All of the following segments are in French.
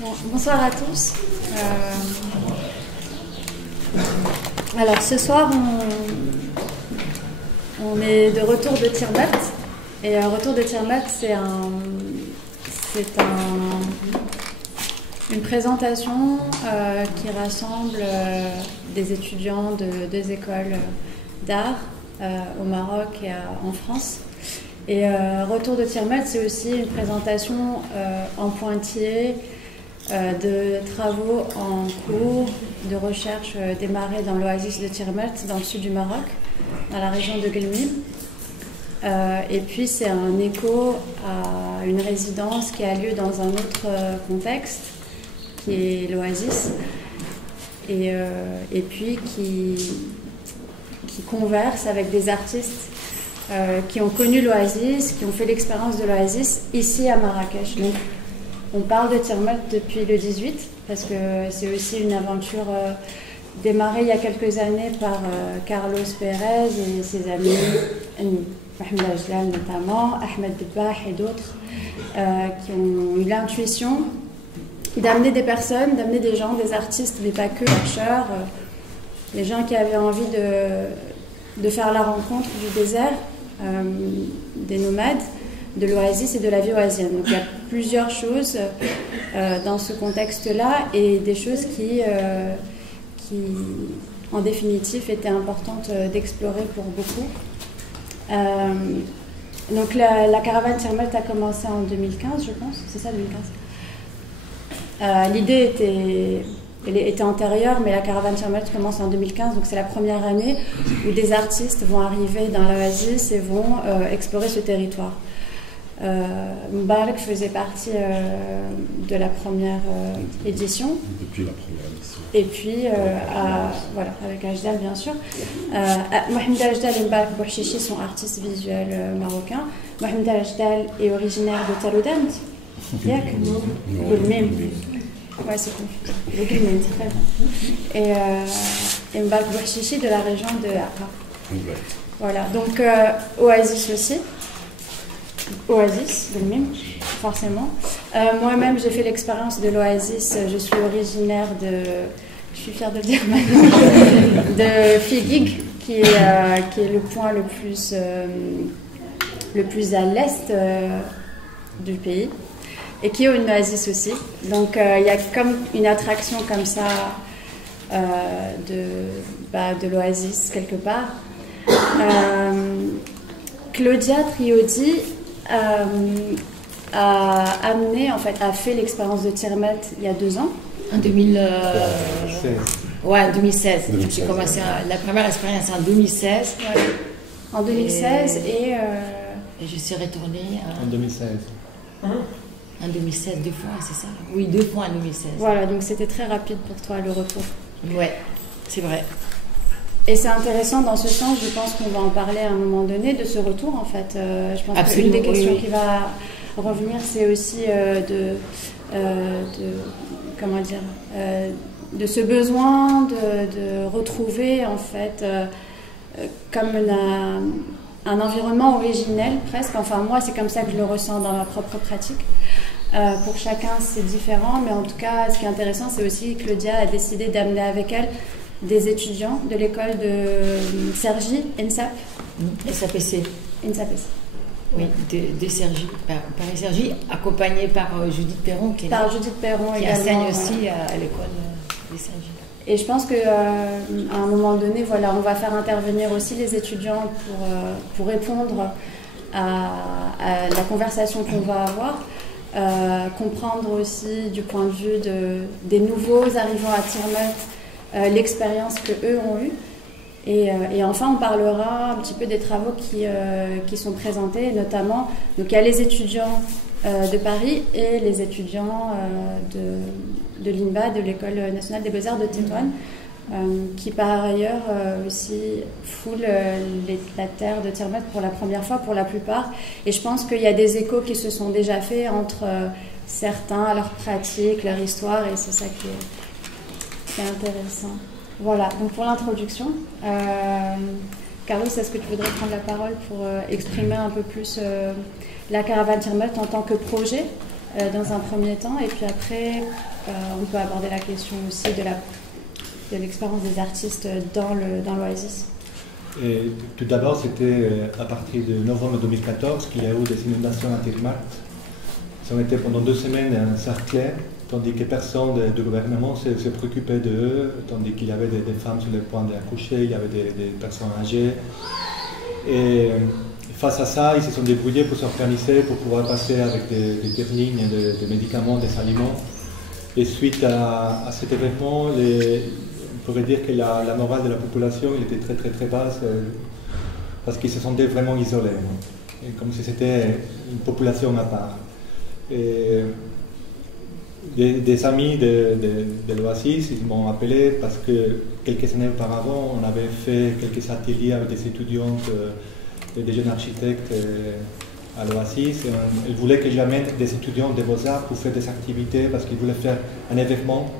Bon, bonsoir à tous. Alors ce soir, on est de retour de Tirmat. Et retour de Tirmat, c'est une présentation qui rassemble des étudiants de deux écoles d'art au Maroc et en France. Et Retour de Tirmat, c'est aussi une présentation en pointillé de travaux en cours de recherche démarrés dans l'oasis de Tirmat, dans le sud du Maroc, dans la région de Guelmim. Et puis c'est un écho à une résidence qui a lieu dans un autre contexte, qui est l'oasis, et puis qui converse avec des artistes qui ont connu l'oasis, qui ont fait l'expérience de l'oasis ici à Marrakech. Donc, on parle de Tirmat depuis le 18, parce que c'est aussi une aventure démarrée il y a quelques années par Carlos Pérez et ses amis, Mohamed Ajdal notamment, Ahmed Debah et d'autres, qui ont eu l'intuition d'amener des personnes, d'amener des gens, des artistes, mais pas que, chercheurs, les gens qui avaient envie de faire la rencontre du désert, des nomades, de l'oasis et de la vie oasienne. Donc il y a plusieurs choses dans ce contexte-là et des choses qui en définitive, étaient importantes d'explorer pour beaucoup. Donc la caravane Tirmat a commencé en 2015, je pense, c'est ça, 2015. L'idée était antérieure, mais la caravane Tirmat commence en 2015, donc c'est la première année où des artistes vont arriver dans l'oasis et vont explorer ce territoire. Mbarek faisait partie de la première édition. Depuis la première édition. Et puis, voilà, avec Ajdal bien sûr. Mohamed Ajdal et Mbarek Bouchichi sont artistes visuels marocains. Mohamed Ajdal est originaire de Taloudant. Ouais, c'est confus. Le Guilmen, c'est très bien. Et Mbarek Bouchichi de la région de Akka. Voilà, donc Oasis aussi. Oasis, de même, forcément. Moi-même, j'ai fait l'expérience de l'Oasis. Je suis originaire je suis fière de le dire maintenant, de Figuig, qui est le point le plus à l'est du pays, et qui est une oasis aussi. Donc, il y a comme une attraction comme ça de l'oasis quelque part. Claudia Triodi a fait l'expérience de Tirmat il y a 2 ans. En 2016. Ouais, en 2016. J'ai commencé la première expérience en 2016. Ouais. En 2016 et je suis retournée en 2016. En 2016, 2 fois, c'est ça? Oui, 2 fois en 2016. Voilà, donc c'était très rapide pour toi le retour. Ouais, c'est vrai. Et c'est intéressant dans ce sens, je pense qu'on va en parler à un moment donné, de ce retour en fait. Je pense qu'une des questions qui va revenir, c'est aussi de ce besoin de retrouver en fait comme un environnement originel presque. Enfin moi c'est comme ça que je le ressens dans ma propre pratique. Pour chacun c'est différent, mais en tout cas ce qui est intéressant c'est aussi que Claudia a décidé d'amener avec elle des étudiants de l'école de Cergy, ENSAP. SAPC. ENSAPC. Oui, de Cergy, Paris-Cergy, accompagnée par Judith Perron. Judith Perron qui également. Enseigne aussi à l'école de Cergy. Et je pense qu'à un moment donné, voilà, on va faire intervenir aussi les étudiants pour répondre à la conversation qu'on va avoir. Comprendre aussi du point de vue des nouveaux arrivants à Tirmat, l'expérience qu'eux ont eue. Et enfin, on parlera un petit peu des travaux qui sont présentés, notamment, donc il y a les étudiants de Paris et les étudiants de l'INBA, de l'École nationale des beaux-arts de Tétouan, qui par ailleurs aussi foulent la terre de Tirmat pour la première fois pour la plupart. Et je pense qu'il y a des échos qui se sont déjà faits entre certains, leur pratique, leur histoire, et c'est ça qui est intéressant. Voilà, donc pour l'introduction, Carlos, est-ce que tu voudrais prendre la parole pour exprimer un peu plus la caravane Tirmat en tant que projet dans un premier temps, et puis après, on peut aborder la question aussi de l'expérience des artistes dans l'Oasis. Et tout d'abord, c'était à partir de novembre 2014 qu'il y a eu des inondations à Tirmat. Ça a été pendant 2 semaines encerclés, tandis que personne du gouvernement se préoccupait d'eux, tandis qu'il y avait des femmes sur le point d'accoucher, il y avait des personnes âgées. Et face à ça, ils se sont débrouillés pour s'organiser, pour pouvoir passer avec des lignes de médicaments, des aliments. Et suite à cet événement, on pourrait dire que la morale de la population était très très très basse, parce qu'ils se sentaient vraiment isolés, et comme si c'était une population à part. Et des amis de l'Oasis, ils m'ont appelé parce que quelques années auparavant, on avait fait quelques ateliers avec des étudiantes, des jeunes architectes à l'Oasis. Ils voulaient que j'amène des étudiants de Beaux-Arts pour faire des activités, parce qu'ils voulaient faire un événement,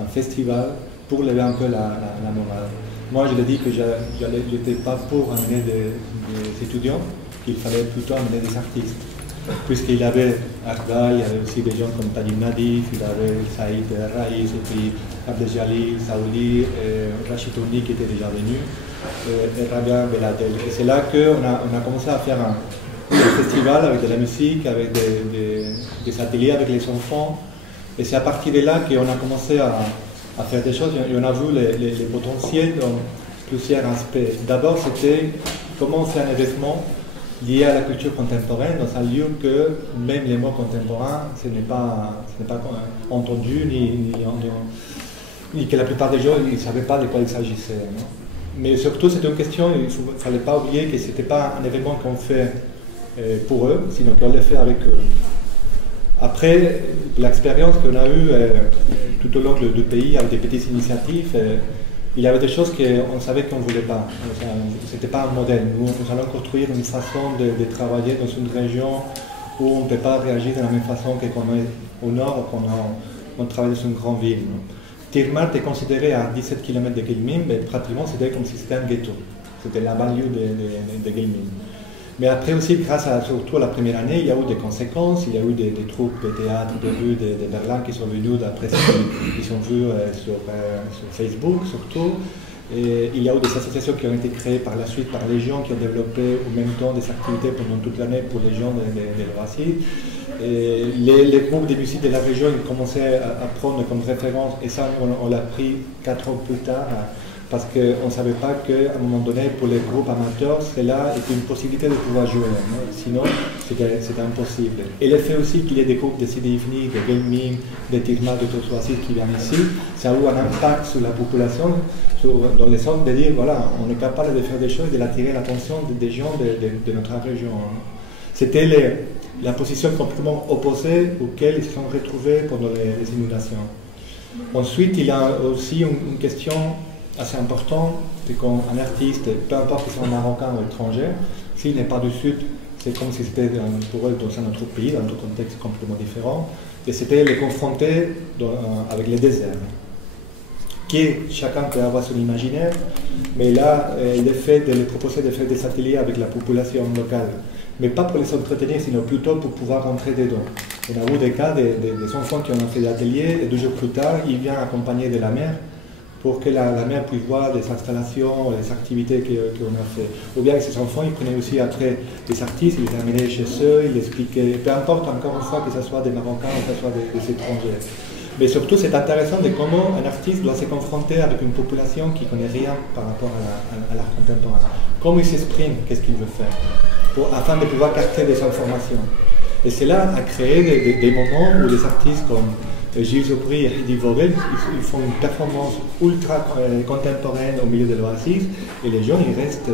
un festival, pour lever un peu la morale. Moi, je l'ai dit que je n'étais pas pour amener des étudiants, qu'il fallait plutôt amener des artistes. Puisqu'il y avait Arda, il y avait aussi des gens comme Tadim Nadif, il y avait Saïd Raïs, et puis Abdeljalil, Saouli, Rachid Tourni qui était déjà venu, et Rabia Beladel. Et c'est là qu'on a commencé à faire un festival avec de la musique, avec des ateliers avec les enfants. Et c'est à partir de là qu'on a commencé à faire des choses, et on a vu les potentiels dans plusieurs aspects. D'abord, c'était comment faire un événement lié à la culture contemporaine dans un lieu que même les mots contemporains, ce n'est pas entendu, ni que la plupart des gens ne savaient pas de quoi il s'agissait. Mais surtout, c'était une question, il ne fallait pas oublier que ce n'était pas un événement qu'on fait pour eux, sinon qu'on le fait avec eux. Après, l'expérience qu'on a eue tout au long du pays avec des petites initiatives, il y avait des choses qu'on savait qu'on ne voulait pas. Ce n'était pas un modèle. Nous allons construire une façon de travailler dans une région où on ne peut pas réagir de la même façon que qu'on est au nord ou qu'on travaille dans une grande ville. Tirmat est considéré à 17 km de Guelmim, mais pratiquement c'était comme si c'était un ghetto. C'était la banlieue de Guelmim. Mais après aussi, surtout à la première année, il y a eu des conséquences, il y a eu des troupes de théâtre, de rue, de Berlin qui sont venus d'après ce qu'ils ont vu sur Facebook surtout. Et il y a eu des associations qui ont été créées par la suite par les gens qui ont développé au même temps des activités pendant toute l'année pour les gens de l'Oasis. Les groupes de musique de la région ils commençaient à prendre comme référence, et ça on l'a pris 4 ans plus tard, parce qu'on ne savait pas qu'à un moment donné, pour les groupes amateurs, cela était une possibilité de pouvoir jouer. Sinon, c'était impossible. Et le fait aussi qu'il y ait des groupes de CDIFNI, de gaming, de Tirmat, de Tosoasis qui viennent ici, ça a eu un impact sur la population, dans le sens de dire, voilà, on est capable de faire des choses, d'attirer l'attention des gens de notre région. C'était la position complètement opposée auquel ils se sont retrouvés pendant les inondations. Ensuite, il y a aussi une question assez important, c'est qu'un artiste, peu importe qu'il soit marocain ou étranger, s'il n'est pas du Sud, c'est comme si c'était pour eux dans un autre pays, dans un autre contexte complètement différent, et c'était les confronter avec les déserts, qui chacun peut avoir son imaginaire, mais là, le fait de les proposer de faire des ateliers avec la population locale, mais pas pour les entretenir, sinon plutôt pour pouvoir rentrer dedans. On a eu des cas des enfants qui ont fait des ateliers, et 2 jours plus tard, ils viennent accompagnés de la mère, pour que la mère puisse voir les installations, les activités qu'on a fait. Ou bien ces enfants, ils prenaient aussi après des artistes, ils les amenaient chez eux, ils expliquaient, peu importe encore une fois que ce soit des Marocains ou que ce soit des étrangers. Mais surtout, c'est intéressant de comment un artiste doit se confronter avec une population qui ne connaît rien par rapport à l'art contemporain. Comment il s'exprime, qu'est-ce qu'il veut faire, afin de pouvoir capter des informations. Et cela a créé des moments où les artistes comme Gilles Aubry et Heidi Vogel, ils font une performance ultra contemporaine au milieu de l'Oasis, et les gens ils restent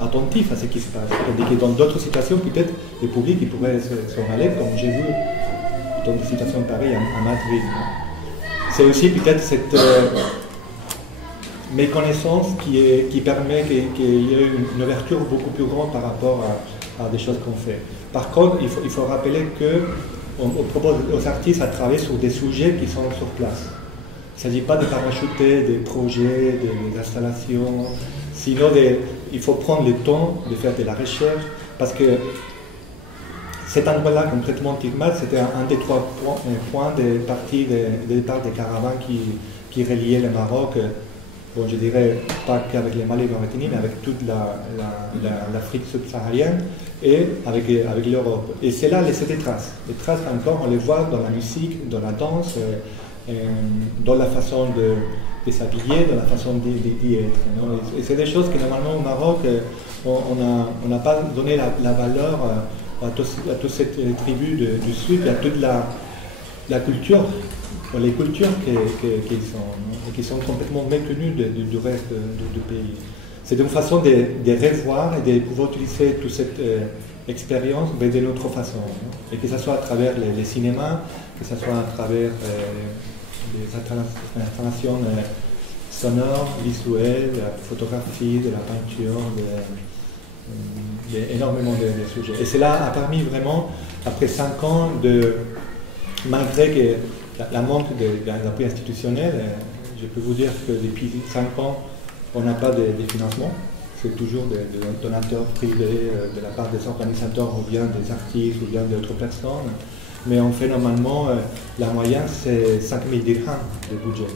attentifs à ce qui se passe. Tandis que dans d'autres situations, peut-être le public il pourrait s'en aller, comme j'ai vu dans des situations pareilles à Madrid. C'est aussi peut-être cette méconnaissance qui permet qu'il y ait une ouverture beaucoup plus grande par rapport à des choses qu'on fait. Par contre, il faut rappeler que on propose aux artistes à travailler sur des sujets qui sont sur place. Il ne s'agit pas de parachuter des projets, des installations, sinon il faut prendre le temps de faire de la recherche, parce que cet endroit-là, concrètement Tirmat, c'était un des 3 points des parties de départ des caravanes qui reliaient le Maroc, bon, je dirais pas qu'avec les Mali et Mauritanie, mais avec toute l'Afrique subsaharienne et avec l'Europe. Et c'est là laissé des traces. Les traces encore, on les voit dans la musique, dans la danse, dans la façon de s'habiller, dans la façon d'y être. Non? Et c'est des choses que normalement au Maroc, on n'a pas donné la valeur à toutes ces tribus du Sud, à toute la culture, les cultures qui sont complètement méconnues du reste du pays. C'est une façon de revoir et de pouvoir utiliser toute cette expérience, mais de notre façon. Non? Et que ce soit à travers les cinémas, que ce soit à travers les installations sonores, visuelles, de la photographie, de la peinture, énormément de sujets. Et cela a permis vraiment, après 5 ans, malgré que la manque d'appui institutionnel, je peux vous dire que depuis 5 ans, on n'a pas de financement. C'est toujours des donateurs privés de la part des organisateurs ou bien des artistes ou bien d'autres personnes. Mais on fait normalement, la moyenne c'est 5 000 dirhams de budget.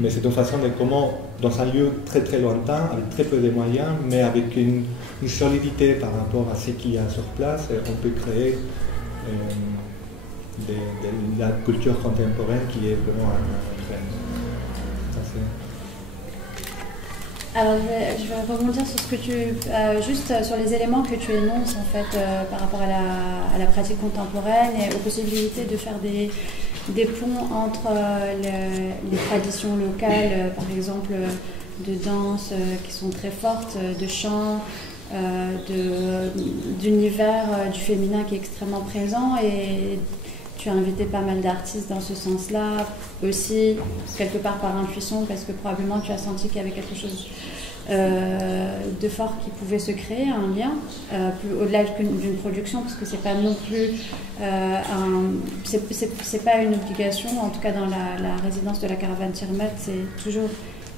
Mais c'est une façon de comment, dans un lieu très très lointain, avec très peu de moyens, mais avec une solidité par rapport à ce qu'il y a sur place, on peut créer de la culture contemporaine qui est vraiment un trend. Alors je vais rebondir sur ce que juste sur les éléments que tu énonces en fait par rapport à la pratique contemporaine et aux possibilités de faire des ponts entre les traditions locales, par exemple de danse qui sont très fortes, de chant, d'univers du féminin qui est extrêmement présent, et tu as invité pas mal d'artistes dans ce sens-là, aussi quelque part par intuition, parce que probablement tu as senti qu'il y avait quelque chose de fort qui pouvait se créer, un lien, au-delà d'une production, parce que c'est pas non plus c'est pas une obligation, en tout cas dans la résidence de la caravane Tirmat, c'est toujours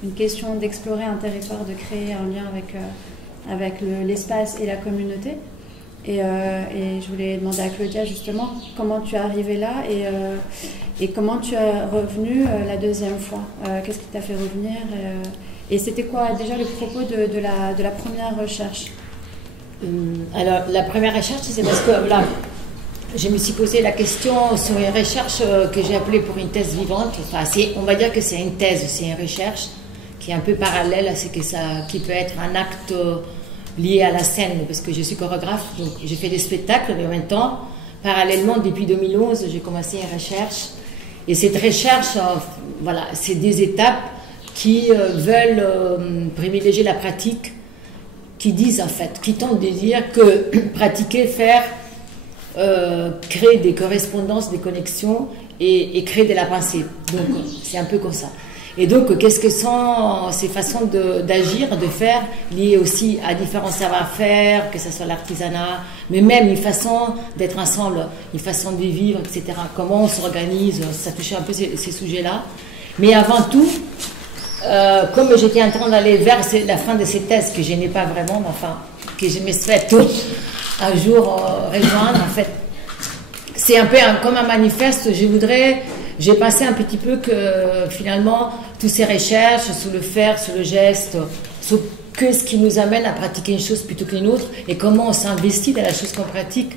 une question d'explorer un territoire, de créer un lien avec l'espace et la communauté. Et je voulais demander à Claudia justement comment tu es arrivée là et comment tu es revenue la deuxième fois. Qu'est-ce qui t'a fait revenir et c'était quoi déjà le propos de la première recherche? Alors la première recherche, c'est parce que là, je me suis posé la question sur une recherche que j'ai appelée pour une thèse vivante. Enfin, on va dire que c'est une thèse, c'est une recherche qui est un peu parallèle à ce qui peut être un acte lié à la scène, parce que je suis chorégraphe, donc j'ai fait des spectacles, mais en même temps, parallèlement, depuis 2011, j'ai commencé une recherche. Et cette recherche, voilà, c'est des étapes qui veulent privilégier la pratique, qui disent en fait, qui tentent de dire que pratiquer, faire, créer des correspondances, des connexions et créer de la pensée. Donc, c'est un peu comme ça. Et donc, qu'est-ce que sont ces façons d'agir, de faire, liées aussi à différents savoir-faire, que ce soit l'artisanat, mais même une façon d'être ensemble, une façon de vivre, etc. Comment on s'organise, ça touchait un peu ces sujets-là. Mais avant tout, comme j'étais en train d'aller vers la fin de cette thèse, que je n'ai pas vraiment, mais enfin, que je me souhaite un jour rejoindre, en fait, c'est un peu comme un manifeste, j'ai pensé un petit peu que finalement, toutes ces recherches sur le faire, sur le geste, sur ce qui nous amène à pratiquer une chose plutôt qu'une autre et comment on s'investit dans la chose qu'on pratique,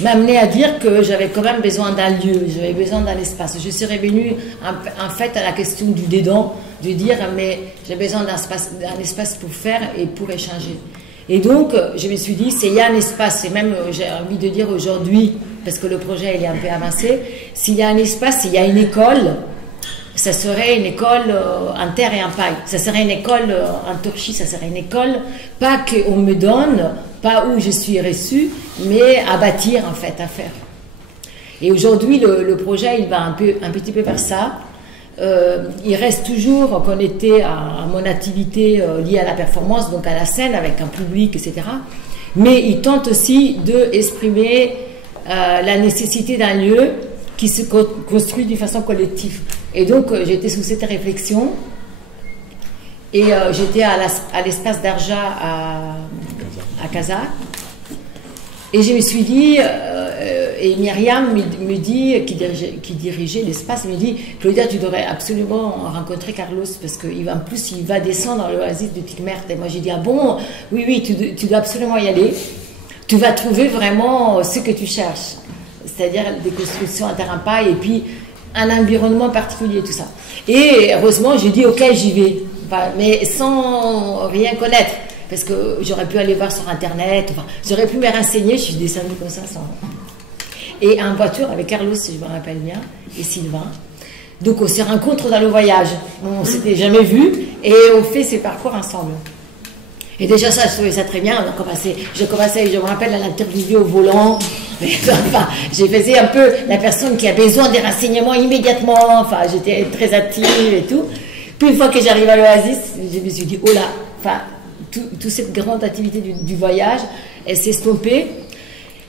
m'a amené à dire que j'avais quand même besoin d'un lieu, j'avais besoin d'un espace. Je suis revenue en fait à la question du dedans, de dire mais j'ai besoin d'un espace pour faire et pour échanger. Et donc, je me suis dit, s'il y a un espace, et même j'ai envie de dire aujourd'hui, parce que le projet il est un peu avancé, s'il y a un espace, s'il y a une école, ça serait une école en terre et en paille. Ça serait une école en torchis, ça serait une école, pas qu'on me donne, pas où je suis reçue, mais à bâtir en fait, à faire. Et aujourd'hui, le projet, il va un petit peu vers ça. Il reste toujours connecté à mon activité liée à la performance, donc à la scène avec un public, etc. Mais il tente aussi d'exprimer la nécessité d'un lieu qui se construit d'une façon collective. Et donc j'étais sous cette réflexion et j'étais à l'espace d'Arja à Casa. Et je me suis dit, et Myriam me dit, qui dirigeait l'espace, me dit, Claudia, tu devrais absolument rencontrer Carlos, parce qu'en plus, il va descendre dans l'oasis de Ticmert. Et moi, j'ai dit, ah bon, oui, tu dois absolument y aller. Tu vas trouver vraiment ce que tu cherches, c'est-à-dire des constructions à terrain paille, et puis un environnement particulier, tout ça. Et heureusement, j'ai dit, ok, j'y vais, enfin, mais sans rien connaître. Parce que j'aurais pu aller voir sur Internet, enfin, j'aurais pu me renseigner, je suis descendue comme ça sans... Et en voiture avec Carlos, si je me rappelle bien, et Sylvain. Donc on se rencontre dans le voyage. On ne s'était jamais vu et on fait ces parcours ensemble. Et déjà ça, je trouvais ça très bien. Je me rappelle à l'interview au volant. Enfin, j'ai fait un peu la personne qui a besoin des renseignements immédiatement. Enfin, j'étais très active et tout. Puis une fois que j'arrive à l'Oasis, je me suis dit, oh là, enfin, toute cette grande activité du voyage, elle s'est stoppée.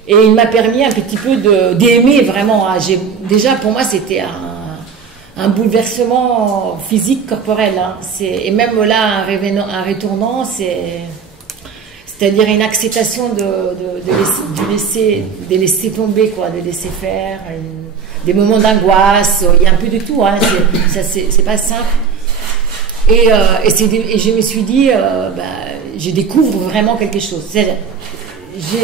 Et il m'a permis un petit peu d'aimer vraiment. Déjà, pour moi, c'était un bouleversement physique, corporel. Hein. Et même là, en retournant, c'est-à-dire une acceptation de laisser tomber, quoi, de laisser faire, des moments d'angoisse. Il y a un peu de tout. Hein. C'est pas simple. Et je me suis dit, je découvre vraiment quelque chose. Je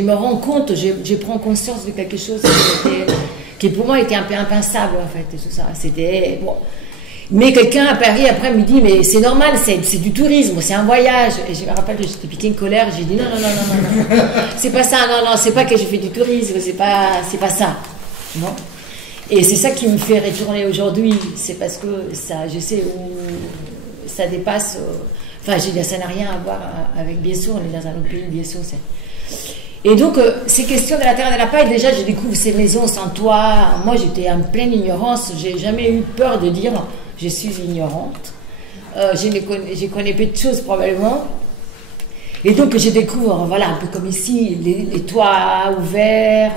me rends compte, je prends conscience de quelque chose qui pour moi était un peu impensable en fait, et tout ça. C'était bon. Mais quelqu'un à Paris après me dit, mais c'est normal, c'est du tourisme, c'est un voyage. Et je me rappelle que j'étais piqué une colère, j'ai dit non, c'est pas ça, non, c'est pas que je fais du tourisme, c'est pas ça. Non. Et c'est ça qui me fait retourner aujourd'hui, c'est parce que ça, je sais où ça dépasse. Enfin, je veux dire, ça n'a rien à voir avec, bien sûr, on est dans un autre pays, bien sûr. Et donc, ces questions de la terre et de la paille, déjà, je découvre ces maisons sans toit. Moi, j'étais en pleine ignorance. J'ai jamais eu peur de dire je suis ignorante. Je connais peu de choses, probablement. Et donc, je découvre, voilà, un peu comme ici, les toits ouverts,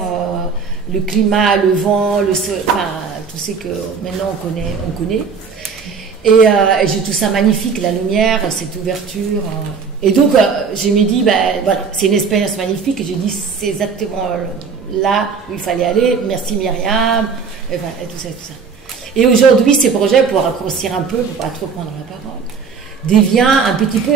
le climat, le vent, le sol, enfin, tout ce que maintenant on connaît. Et j'ai tout ça magnifique, la lumière, cette ouverture. Et donc, je me dis, voilà, c'est une expérience magnifique. Et je dis, c'est exactement là où il fallait aller. Merci Myriam, et tout ça. Et aujourd'hui, ces projets, pour raccourcir un peu, pour pas trop prendre la parole, devient un petit peu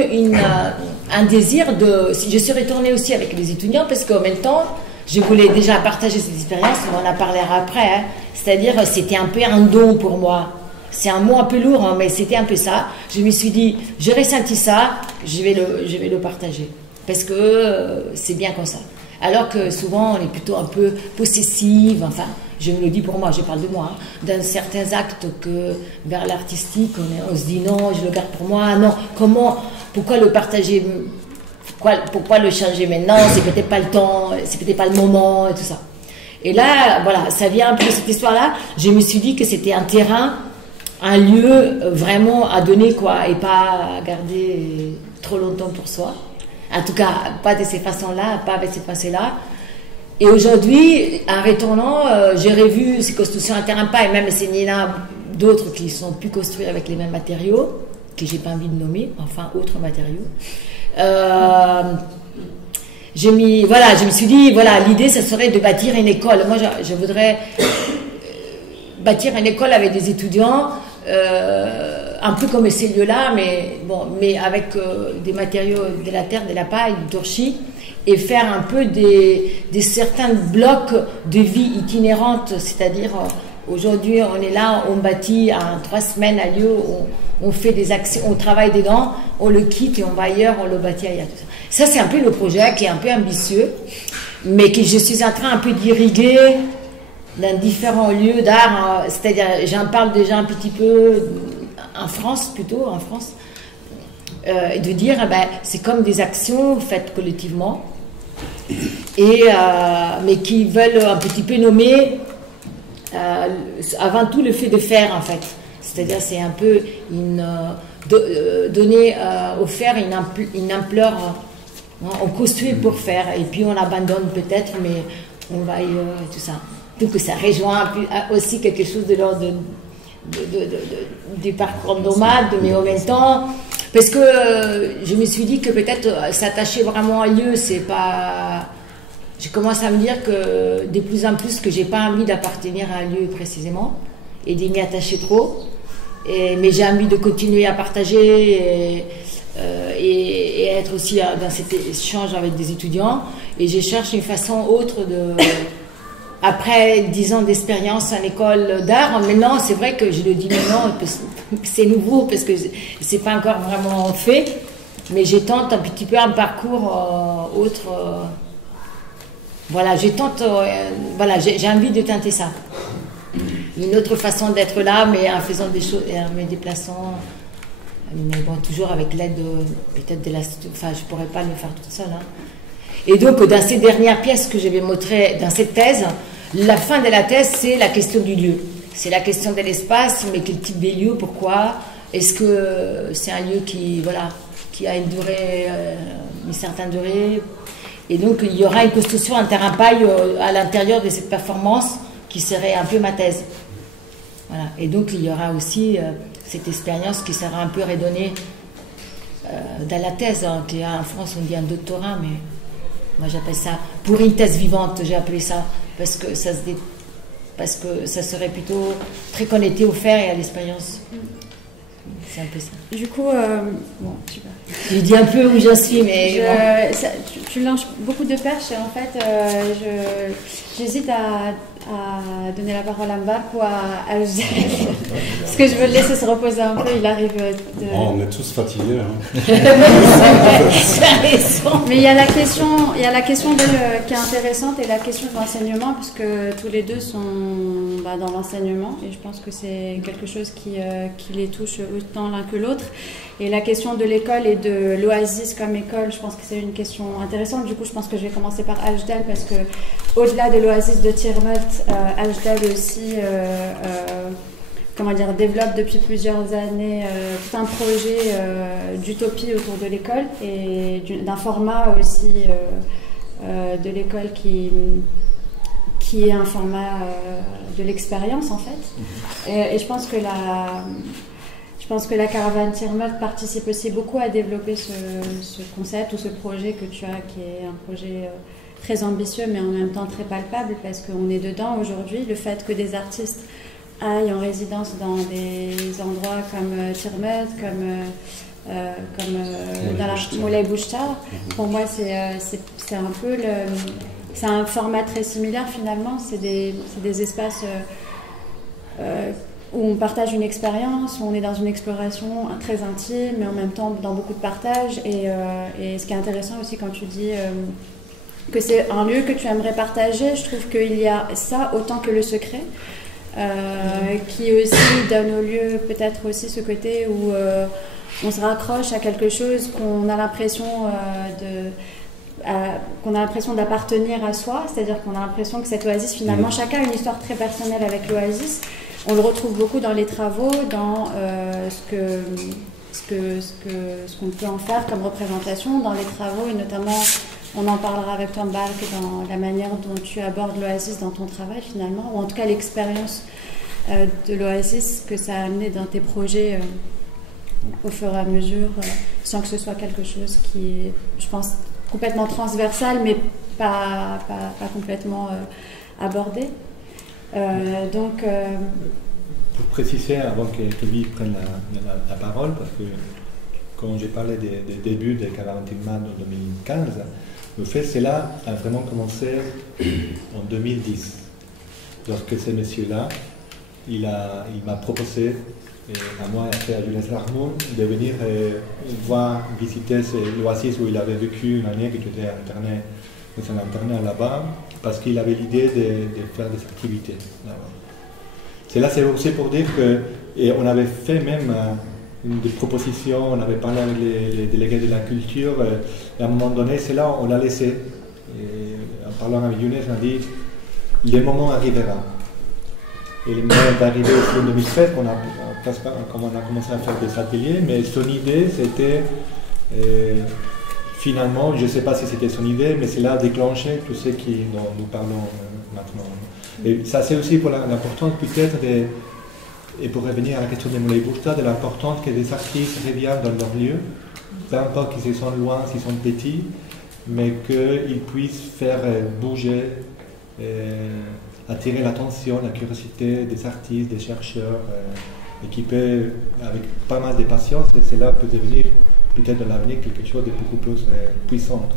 un désir de... Je suis retournée aussi avec les étudiants parce qu'en même temps, je voulais déjà partager cette expérience, on en parlera après. Hein. C'est-à-dire, c'était un peu un don pour moi. C'est un mot un peu lourd, hein, mais c'était un peu ça. Je me suis dit, j'ai ressenti ça, je vais le partager. Parce que c'est bien comme ça. Alors que souvent, on est plutôt un peu possessive, enfin, je me le dis pour moi, je parle de moi, hein, dans certains actes que vers l'artistique, on se dit non, je le garde pour moi, non, pourquoi le partager, pourquoi le changer maintenant, c'est peut-être pas le temps, c'est peut-être pas le moment, et tout ça. Et là, voilà, ça vient un peu de cette histoire-là, je me suis dit que c'était un terrain, un lieu vraiment à donner, quoi, et pas à garder trop longtemps pour soi. En tout cas, pas de ces façons-là, pas avec cette pensée-là. Et aujourd'hui, en retournant, j'ai revu ces constructions à terrain pas, et même s'il y en a d'autres qui sont plus construits avec les mêmes matériaux, que j'ai pas envie de nommer, enfin, autres matériaux. Je me suis dit, voilà, l'idée, ça serait de bâtir une école. Moi, je voudrais bâtir une école avec des étudiants, un peu comme ces lieux-là, mais avec des matériaux de la terre, de la paille, du torchis, et faire un peu des certains blocs de vie itinérante, c'est-à-dire aujourd'hui on est là, on bâtit en 3 semaines un lieu, on fait des actions, on travaille dedans, on le quitte et on va ailleurs, on le bâtit ailleurs. Ça c'est un peu le projet qui est un peu ambitieux, mais que je suis en train un peu d'irriguer dans différents lieux d'art, c'est-à-dire j'en parle déjà un petit peu en France, de dire c'est comme des actions faites collectivement, mais qui veulent un petit peu nommer avant tout le fait de faire en fait, c'est-à-dire c'est un peu donner au faire une ampleur, on construit pour faire et puis on abandonne peut-être, mais on va ailleurs et tout ça. Donc ça rejoint aussi quelque chose de l'ordre des parcours nomades, mais en même temps, Parce que je me suis dit que peut-être s'attacher vraiment à un lieu, c'est pas... Je commence à me dire que de plus en plus que j'ai pas envie d'appartenir à un lieu précisément et d'y m'y attacher trop. Mais j'ai envie de continuer à partager et être aussi dans cet échange avec des étudiants. Et je cherche une façon autre de... Après 10 ans d'expérience en école d'art, maintenant c'est vrai que je le dis maintenant, c'est nouveau parce que c'est pas encore vraiment fait, mais je tente un petit peu un parcours autre. Voilà, voilà, j'ai envie de tenter ça. Une autre façon d'être là, mais en faisant des choses, en me déplaçant, mais bon, toujours avec l'aide peut-être de la... Enfin, je pourrais pas le faire toute seule. Hein. Et donc, dans ces dernières pièces que je vais montrer dans cette thèse, la fin de la thèse, c'est la question du lieu. C'est la question de l'espace, mais quel type de lieu, pourquoi? Est-ce que c'est un lieu qui a une durée, une certaine durée? Et donc, il y aura une construction, un terrain paille à l'intérieur de cette performance qui serait un peu ma thèse. Voilà. Et donc, il y aura aussi cette expérience qui sera un peu redonnée dans la thèse, hein, qui en France, on dit un doctorat, mais... Moi, j'appelle ça, pour une thèse vivante, j'ai appelé ça, parce que ça serait plutôt très connecté au faire et à l'expérience. C'est un peu ça. Du coup, bon, super. Je dis un peu où j'en suis, mais... Tu lances beaucoup de perches et en fait, j'hésite à donner la parole à Mbark ou à Ajdel. Parce que je veux le laisser se reposer un peu, il arrive de... Oh, on est tous fatigués. Hein. Mais il y a la question qui est intéressante et la question de l'enseignement, puisque tous les deux sont dans l'enseignement et je pense que c'est quelque chose qui les touche autant l'un que l'autre. Et la question de l'école et de l'Oasis comme école, je pense que c'est une question intéressante. Du coup, je pense que je vais commencer par Ajdel parce que au-delà de l'Oasis de Tirmelt, Ajdel aussi développe depuis plusieurs années tout un projet d'utopie autour de l'école et d'un format aussi de l'école qui est un format de l'expérience en fait. Et je pense que la caravane Tirmelt participe aussi beaucoup à développer ce concept ou ce projet que tu as, qui est un projet très ambitieux mais en même temps très palpable parce qu'on est dedans aujourd'hui. Le fait que des artistes aillent en résidence dans des endroits comme Tirmelt, comme dans la Moulay Bouchtar, pour moi c'est un peu c'est un format très similaire finalement. C'est des espaces où on partage une expérience, où on est dans une exploration très intime, mais en même temps dans beaucoup de partage. Et ce qui est intéressant aussi quand tu dis que c'est un lieu que tu aimerais partager, je trouve qu'il y a ça autant que le secret, qui aussi donne au lieu peut-être aussi ce côté où on se raccroche à quelque chose qu'on a l'impression d'appartenir à soi, c'est-à-dire qu'on a l'impression que cette oasis, finalement, chacun a une histoire très personnelle avec l'oasis. On le retrouve beaucoup dans les travaux, dans ce qu'on peut en faire comme représentation dans les travaux, et notamment, on en parlera avec toi, Mbark, dans la manière dont tu abordes l'oasis dans ton travail finalement, ou en tout cas l'expérience de l'oasis que ça a amené dans tes projets au fur et à mesure, sans que ce soit quelque chose qui est, je pense, complètement transversal, mais pas complètement abordé. Pour préciser, avant que Toby prenne la parole, parce que quand j'ai parlé des débuts de Caravane Tirmelt en 2015, le fait cela a vraiment commencé en 2010. Lorsque ce monsieur-là, il m'a proposé à moi et à Younes Rahmoun de venir voir, visiter l'oasis où il avait vécu une année, que j'étais interné dans un internat là-bas, parce qu'il avait l'idée de faire des activités là-bas. C'est aussi pour dire qu'on avait fait même des propositions, on avait parlé avec les délégués de la culture, et à un moment donné, c'est là on l'a laissé. Et en parlant avec Younes, on a dit le moment arrivera. Et le moment est arrivé aussi en 2007, quand on a commencé à faire des ateliers, mais son idée c'était finalement, je ne sais pas si c'était son idée, mais c'est là déclenché tout ce dont nous parlons maintenant. Et ça c'est aussi pour l'importance peut-être Et pour revenir à la question de Moulay Bourstad, de l'importance que les artistes reviennent dans leur lieu, peu importe qu'ils sont loin, s'ils sont petits, mais qu'ils puissent faire bouger, attirer l'attention, la curiosité des artistes, des chercheurs, et qui peut, avec pas mal de patience, et cela peut devenir peut-être dans l'avenir quelque chose de beaucoup plus puissant.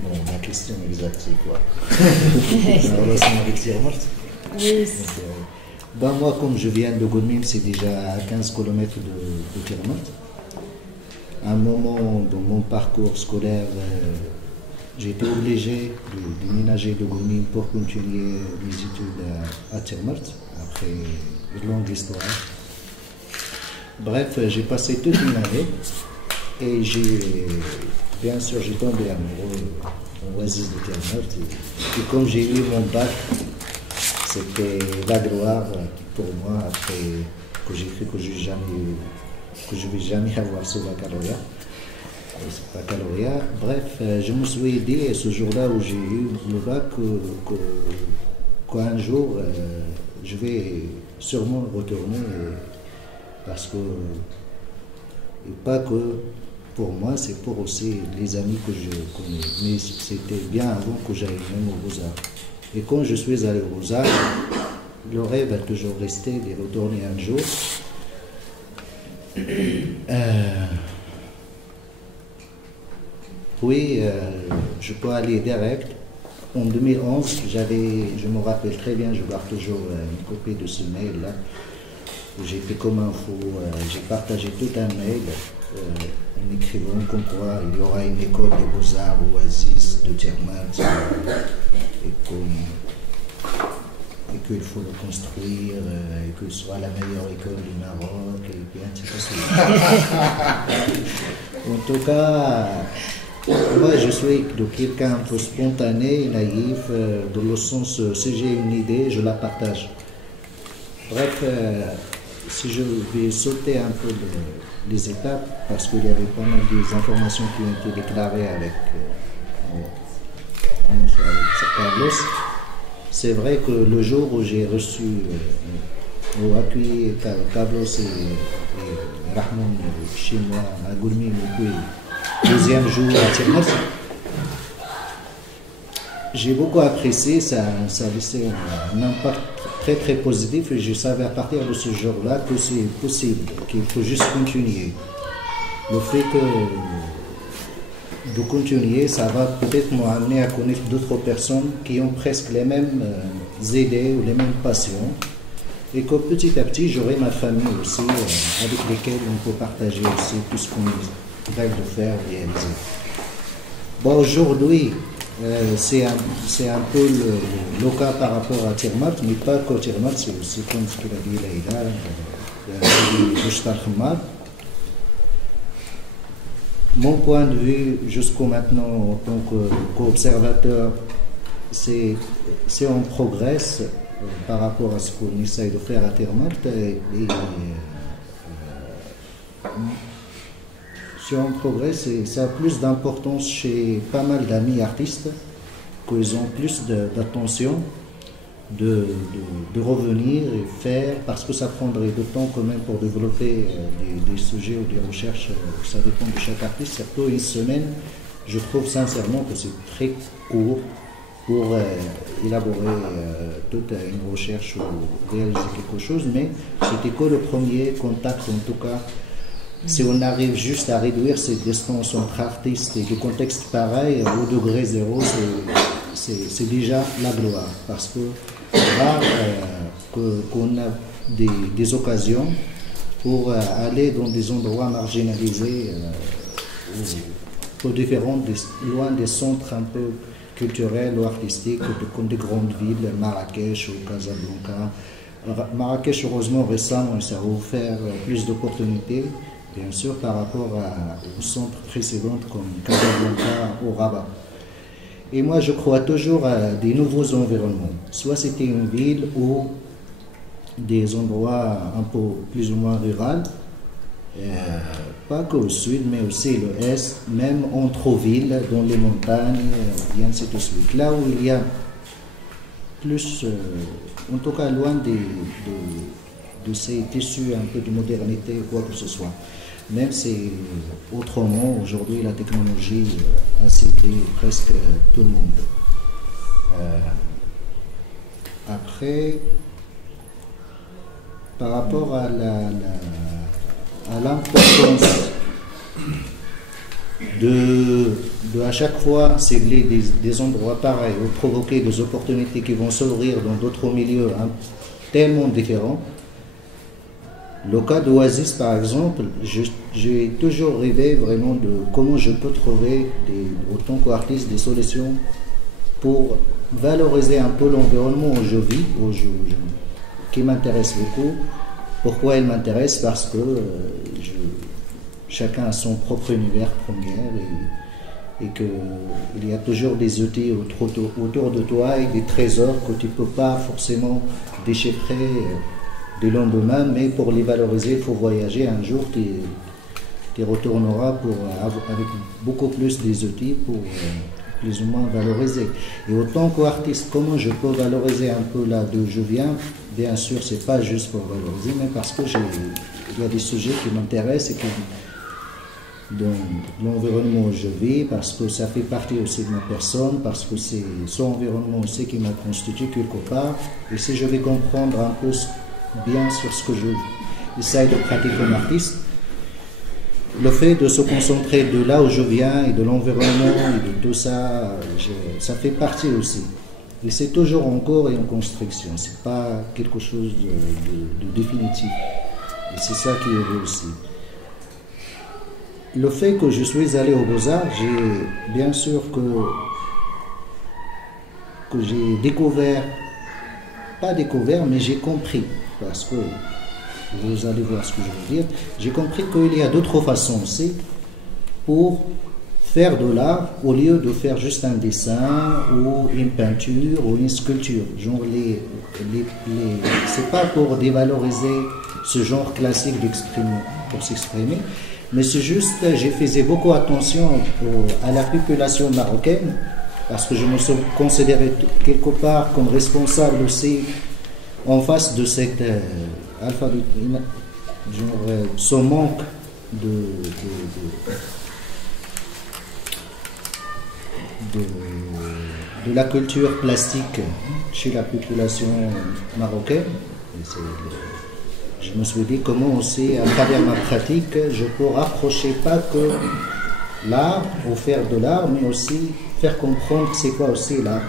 Bon, ma question exacte, c'est quoi? La relation avec Tirmart? Oui. Ben moi, comme je viens de Goulmim, c'est déjà à 15 km de Tirmart. À un moment dans mon parcours scolaire, j'ai été obligé de déménager de Goulmim pour continuer mes études à Tirmart, après une longue histoire. Bref, j'ai passé toute une année et bien sûr, j'ai tombé amoureux en Oasis de Tirmart. Et comme j'ai eu mon bac, c'était la gloire pour moi après que j'ai cru que je ne vais jamais avoir ce baccalauréat. Bref, je me suis dit ce jour-là où j'ai eu le bac qu'un jour je vais sûrement retourner parce que, et pas que pour moi, c'est pour aussi les amis que je connais. Mais c'était bien avant que j'aille même aux Beaux-Arts. Et quand je suis allé aux Beaux-Arts, le rêve a toujours resté de retourner un jour. Oui, je peux aller direct. En 2011, je me rappelle très bien, je garde toujours une copie de ce mail-là. J'étais comme un fou, j'ai partagé tout un mail en écrivant comme quoi il y aura une école des Beaux-Arts, Oasis, de Tirmart, et qu'il faut le construire, et que ce soit la meilleure école du Maroc, et puis un petit peu ça. En tout cas, moi je suis quelqu'un un peu spontané, naïf, dans le sens, si j'ai une idée, je la partage. Bref, si je vais sauter un peu les étapes, parce qu'il y avait pas mal des informations qui ont été déclarées avec Carlos, c'est vrai que le jour où j'ai reçu, ou accueilli Carlos et Rahman chez moi à Goulmim, et puis deuxième jour à Tirmart, j'ai beaucoup apprécié, ça a laissé un impact très très positif et je savais à partir de ce jour-là que c'est possible, qu'il faut juste continuer. Le fait de continuer, ça va peut-être m'amener à connaître d'autres personnes qui ont presque les mêmes idées ou les mêmes passions et que petit à petit j'aurai ma famille aussi avec lesquelles on peut partager aussi tout ce qu'on rêve de faire et réaliser. Bon, aujourd'hui, c'est un peu le cas par rapport à Tirmart, mais pas que Tirmart, c'est aussi comme ce qu'il a dit Leïla, Bouchtar Khammar. Mon point de vue jusqu'au maintenant en tant qu'observateur, c'est on progresse par rapport à ce qu'on essaye de faire à Tirmart. Si on progresse, ça a plus d'importance chez pas mal d'amis artistes, qu'ils ont plus d'attention de revenir et faire, parce que ça prendrait du temps quand même pour développer des sujets ou des recherches, ça dépend de chaque artiste. Surtout une semaine, je trouve sincèrement que c'est très court pour élaborer toute une recherche ou réaliser quelque chose, mais c'était que le premier contact en tout cas. Si on arrive juste à réduire ces distances entre artistes et des contextes pareils, au degré zéro, c'est déjà la gloire. Parce que rare qu'on a des occasions pour aller dans des endroits marginalisés ou différents, loin des centres un peu culturels ou artistiques, comme des grandes villes, Marrakech ou Casablanca. Marrakech, heureusement, récemment, ça a offert plus d'opportunités. Bien sûr, par rapport aux centres précédents comme Casablanca ou Rabat. Et moi, je crois toujours à des nouveaux environnements. Soit c'était une ville ou des endroits un peu plus ou moins ruraux, pas qu'au sud, mais aussi l'ouest, même entre villes, dans les montagnes, et ainsi de suite. Là où il y a plus, en tout cas loin de ces tissus un peu de modernité ou quoi que ce soit. Même si autrement, aujourd'hui, la technologie a ciblé presque tout le monde. Après, par rapport à l'importance de à chaque fois cibler des endroits pareils ou provoquer des opportunités qui vont s'ouvrir dans d'autres milieux tellement différents. Le cas d'Oasis, par exemple, j'ai toujours rêvé vraiment de comment je peux trouver, autant qu'artiste, des solutions pour valoriser un peu l'environnement où je vis, qui m'intéresse beaucoup. Pourquoi il m'intéresse? Parce que chacun a son propre univers première et qu'il y a toujours des outils autour de toi et des trésors que tu ne peux pas forcément déchiffrer du lendemain, mais pour les valoriser, il faut voyager. Un jour, tu retourneras avec beaucoup plus des outils pour plus ou moins valoriser. Et autant qu'artiste, comment je peux valoriser un peu là d'où je viens? Bien sûr, c'est pas juste pour valoriser, mais parce que il y a des sujets qui m'intéressent et dans l'environnement où je vis, parce que ça fait partie aussi de ma personne, parce que c'est son environnement aussi qui m'a constitué quelque part. Et si je vais comprendre un peu bien sur ce que j'essaie de pratiquer comme artiste, le fait de se concentrer de là où je viens et de l'environnement et de tout ça, ça fait partie aussi. Et c'est toujours en cours et en construction, c'est pas quelque chose de définitif. Et c'est ça qui est beau aussi. Le fait que je suis allé aux Beaux-Arts, j'ai bien sûr que j'ai découvert, pas découvert, mais j'ai compris, parce que vous allez voir ce que je veux dire, j'ai compris qu'il y a d'autres façons aussi pour faire de l'art au lieu de faire juste un dessin ou une peinture ou une sculpture. Genre c'est pas pour dévaloriser ce genre classique pour s'exprimer, mais c'est juste, j'ai fait beaucoup attention à la population marocaine parce que je me suis considéré quelque part comme responsable aussi en face de cette alphabet, genre ce manque de la culture plastique chez la population marocaine. Je me suis dit comment aussi, à travers ma pratique, je peux rapprocher pas que l'art ou faire de l'art, mais aussi faire comprendre c'est quoi aussi l'art.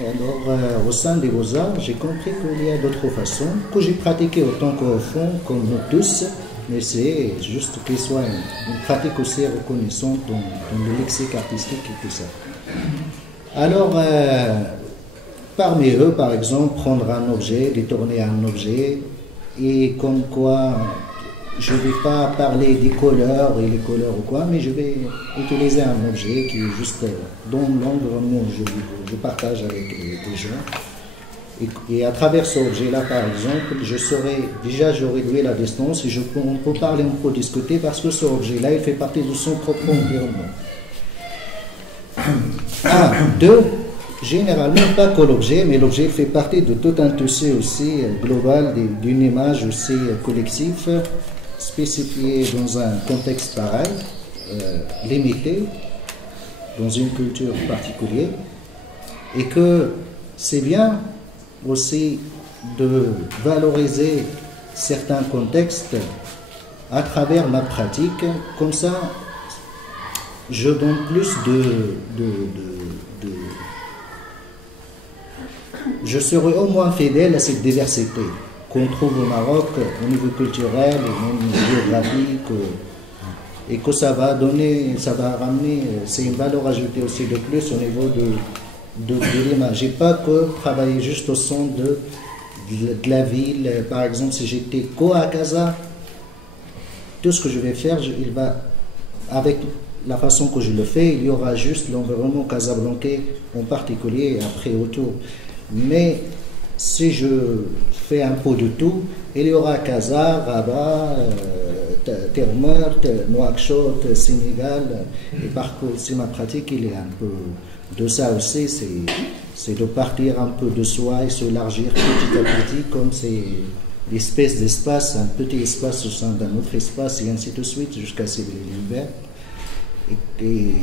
Alors, au sein des Beaux-Arts, j'ai compris qu'il y a d'autres façons que j'ai pratiquées autant qu'au fond, comme nous tous, mais c'est juste qu'il soit une pratique aussi reconnaissante dans le lexique artistique et tout ça. Alors, parmi eux, par exemple, prendre un objet, détourner un objet, et comme quoi, je ne vais pas parler des couleurs et les couleurs ou quoi, mais je vais utiliser un objet qui est juste dans l'environnement où je partage avec les gens. Et à travers cet objet-là, par exemple, j'aurais réduit la distance et on peut parler, on peut discuter parce que cet objet-là, il fait partie de son propre environnement. Deux, généralement, pas que l'objet, mais l'objet fait partie de tout un tissu aussi global, d'une image aussi collective, spécifiée dans un contexte pareil, limité, dans une culture particulière, et que c'est bien aussi de valoriser certains contextes à travers ma pratique, comme ça je donne plus je serai au moins fidèle à cette diversité qu'on trouve au Maroc au niveau culturel, au niveau géographique, et que ça va ramener, c'est une valeur ajoutée aussi de plus au niveau de l'image. J'ai pas que travailler juste au son de la ville. Par exemple, si j'étais à Casa, tout ce que je vais faire, il va, avec la façon que je le fais, il y aura juste l'environnement casablancais en particulier et après autour. Mais si je fais un peu de tout, il y aura Casa, Rabat, Terre-Morte, Nouakchott, Sénégal, et par contre, si ma pratique il est un peu de ça aussi, c'est de partir un peu de soi et s'élargir petit à petit, comme c'est l'espèce d'espace, un petit espace au sein d'un autre espace, et ainsi de suite, jusqu'à cibler l'univers. Et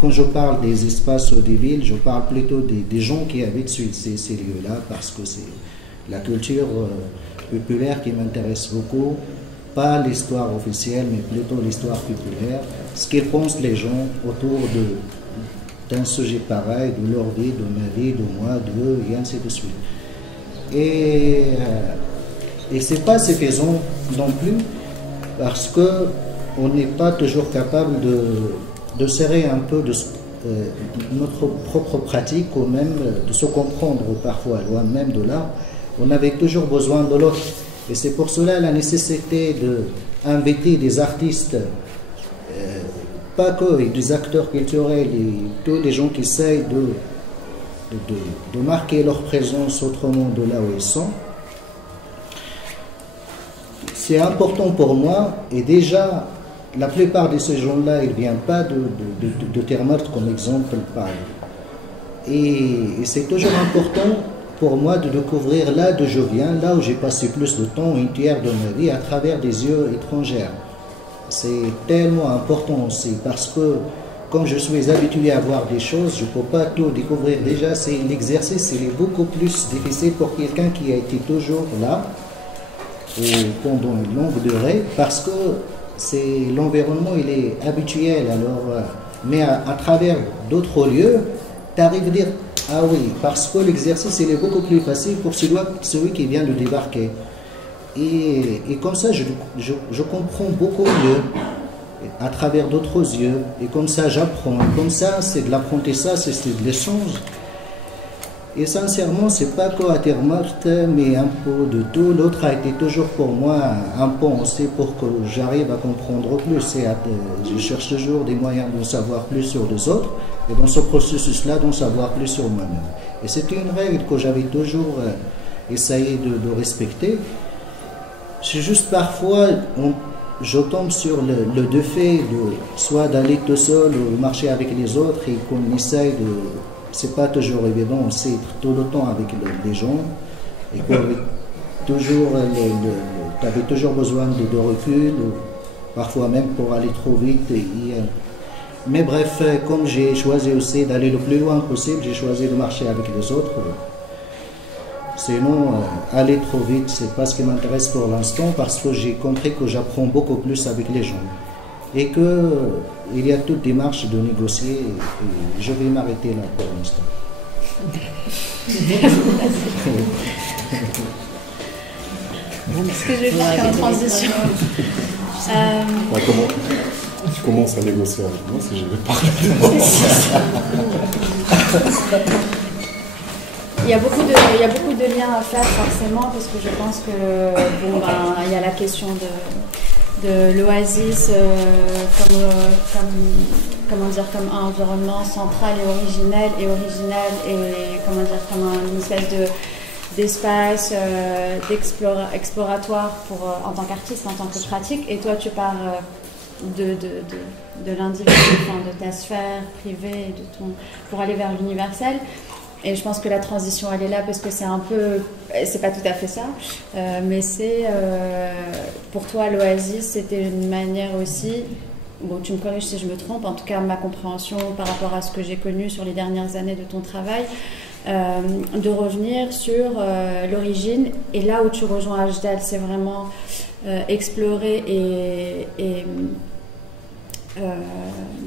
quand je parle des espaces ou des villes, je parle plutôt des gens qui habitent sur ces lieux-là, parce que c'est la culture populaire qui m'intéresse beaucoup, pas l'histoire officielle, mais plutôt l'histoire populaire, ce qu'ils pensent les gens autour d'un sujet pareil, de leur vie, de ma vie, de moi, d'eux, et ainsi de suite. Et c'est pas suffisant non plus, parce que on n'est pas toujours capable de serrer un peu notre propre pratique, ou même de se comprendre parfois, loin même de là. On avait toujours besoin de l'autre. Et c'est pour cela la nécessité d'inviter des artistes, pas que, et des acteurs culturels, et tous les gens qui essayent de marquer leur présence autrement de là où ils sont. C'est important pour moi, et déjà, la plupart de ces gens-là, ils ne viennent pas de Zermatt comme exemple. Et c'est toujours important pour moi de découvrir là d'où je viens, là où j'ai passé plus de temps, un tiers de ma vie, à travers des yeux étrangers. C'est tellement important aussi, parce que comme je suis habitué à voir des choses, je ne peux pas tout découvrir. Déjà, c'est l'exercice, il est beaucoup plus difficile pour quelqu'un qui a été toujours là, pendant une longue durée, parce que l'environnement il est habituel. Alors, mais à travers d'autres lieux, tu arrives à dire ah oui, parce que l'exercice il est beaucoup plus facile pour celui qui vient de débarquer. Et comme ça, je comprends beaucoup mieux à travers d'autres yeux. Et comme ça, j'apprends. Comme ça, c'est de l'apprentissage, c'est de l'échange. Et sincèrement, c'est pas qu'à Zermatt, mais un peu de tout. L'autre a été toujours pour moi un pont aussi pour que j'arrive à comprendre plus. Je cherche toujours des moyens de savoir plus sur les autres, et dans ce processus-là, d'en savoir plus sur moi-même. Et c'est une règle que j'avais toujours essayé de respecter. C'est juste parfois, je tombe sur le défait soit d'aller tout seul ou marcher avec les autres, et qu'on essaye de... C'est pas toujours évident aussi d'être tout le temps avec les gens, et tu avais toujours besoin de recul, parfois même pour aller trop vite. Mais bref, comme j'ai choisi aussi d'aller le plus loin possible, j'ai choisi de marcher avec les autres. Sinon, aller trop vite, c'est pas ce qui m'intéresse pour l'instant, parce que j'ai compris que j'apprends beaucoup plus avec les gens. Et qu'il y a toute démarche de négocier, et je vais m'arrêter là pour l'instant. Ce que je vais faire comme transition. Comment tu commences à négocier avec moi si je vais parler Il y a beaucoup de liens à faire forcément, parce que je pense que il y a la question de l'Oasis comme un environnement central et originel et comme une espèce d'espace exploratoire en tant qu'artiste, en tant que pratique. Et toi, tu pars de l'individu, de ta sphère privée, pour aller vers l'universel. Et je pense que la transition, elle est là parce que c'est pas tout à fait ça, mais pour toi, l'Oasis, c'était une manière aussi, bon, tu me corriges si je me trompe, en tout cas, ma compréhension par rapport à ce que j'ai connu sur les dernières années de ton travail, de revenir sur l'origine. Et là où tu rejoins Ajdal, c'est vraiment explorer et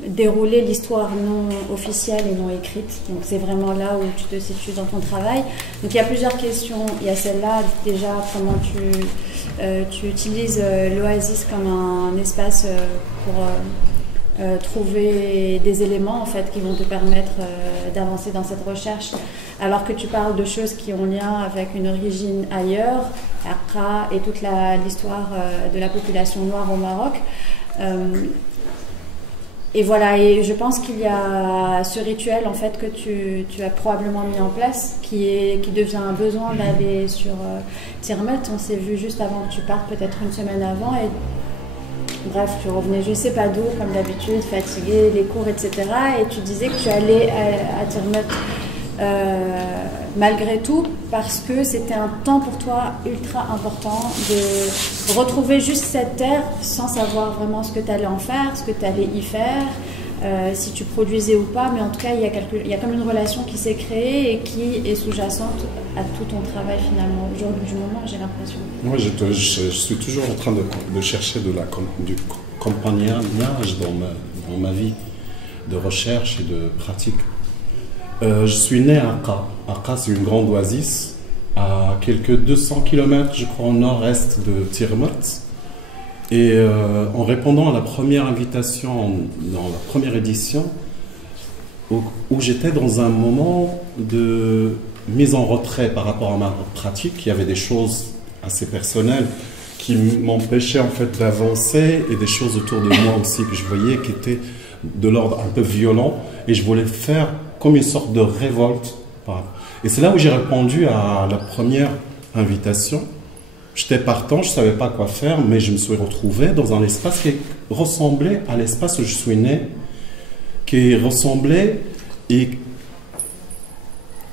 dérouler l'histoire non officielle et non écrite. Donc c'est vraiment là où tu te situes dans ton travail. Donc il y a plusieurs questions. Il y a celle-là, déjà, comment tu utilises l'Oasis comme un espace pour trouver des éléments en fait qui vont te permettre d'avancer dans cette recherche, alors que tu parles de choses qui ont lien avec une origine ailleurs, Accra et toute l'histoire de la population noire au Maroc. Et voilà, et je pense qu'il y a ce rituel en fait que tu as probablement mis en place, qui devient un besoin d'aller sur Zermatt. On s'est vu juste avant que tu partes, peut-être une semaine avant, et bref, tu revenais je sais pas d'où, comme d'habitude, fatigué, les cours, etc. Et tu disais que tu allais à Tirmouth malgré tout, parce que c'était un temps pour toi ultra important de retrouver juste cette terre sans savoir vraiment ce que tu allais en faire, ce que tu allais y faire, si tu produisais ou pas, mais en tout cas il y a comme une relation qui s'est créée et qui est sous-jacente à tout ton travail finalement, au jour du moment, j'ai l'impression. Moi je suis toujours en train de chercher du compagnonnage dans ma vie de recherche et de pratique. Je suis né à Akka. Akka, c'est une grande oasis à quelques 200 km, je crois, au nord-est de Tirmouth. Et en répondant à la première invitation dans la première édition, où j'étais dans un moment de mise en retrait par rapport à ma pratique, il y avait des choses assez personnelles qui m'empêchaient en fait d'avancer et des choses autour de moi aussi que je voyais qui étaient de l'ordre un peu violent, et je voulais faire comme une sorte de révolte. Et c'est là où j'ai répondu à la première invitation. J'étais partant, je ne savais pas quoi faire, mais je me suis retrouvé dans un espace qui ressemblait à l'espace où je suis né, qui ressemblait, et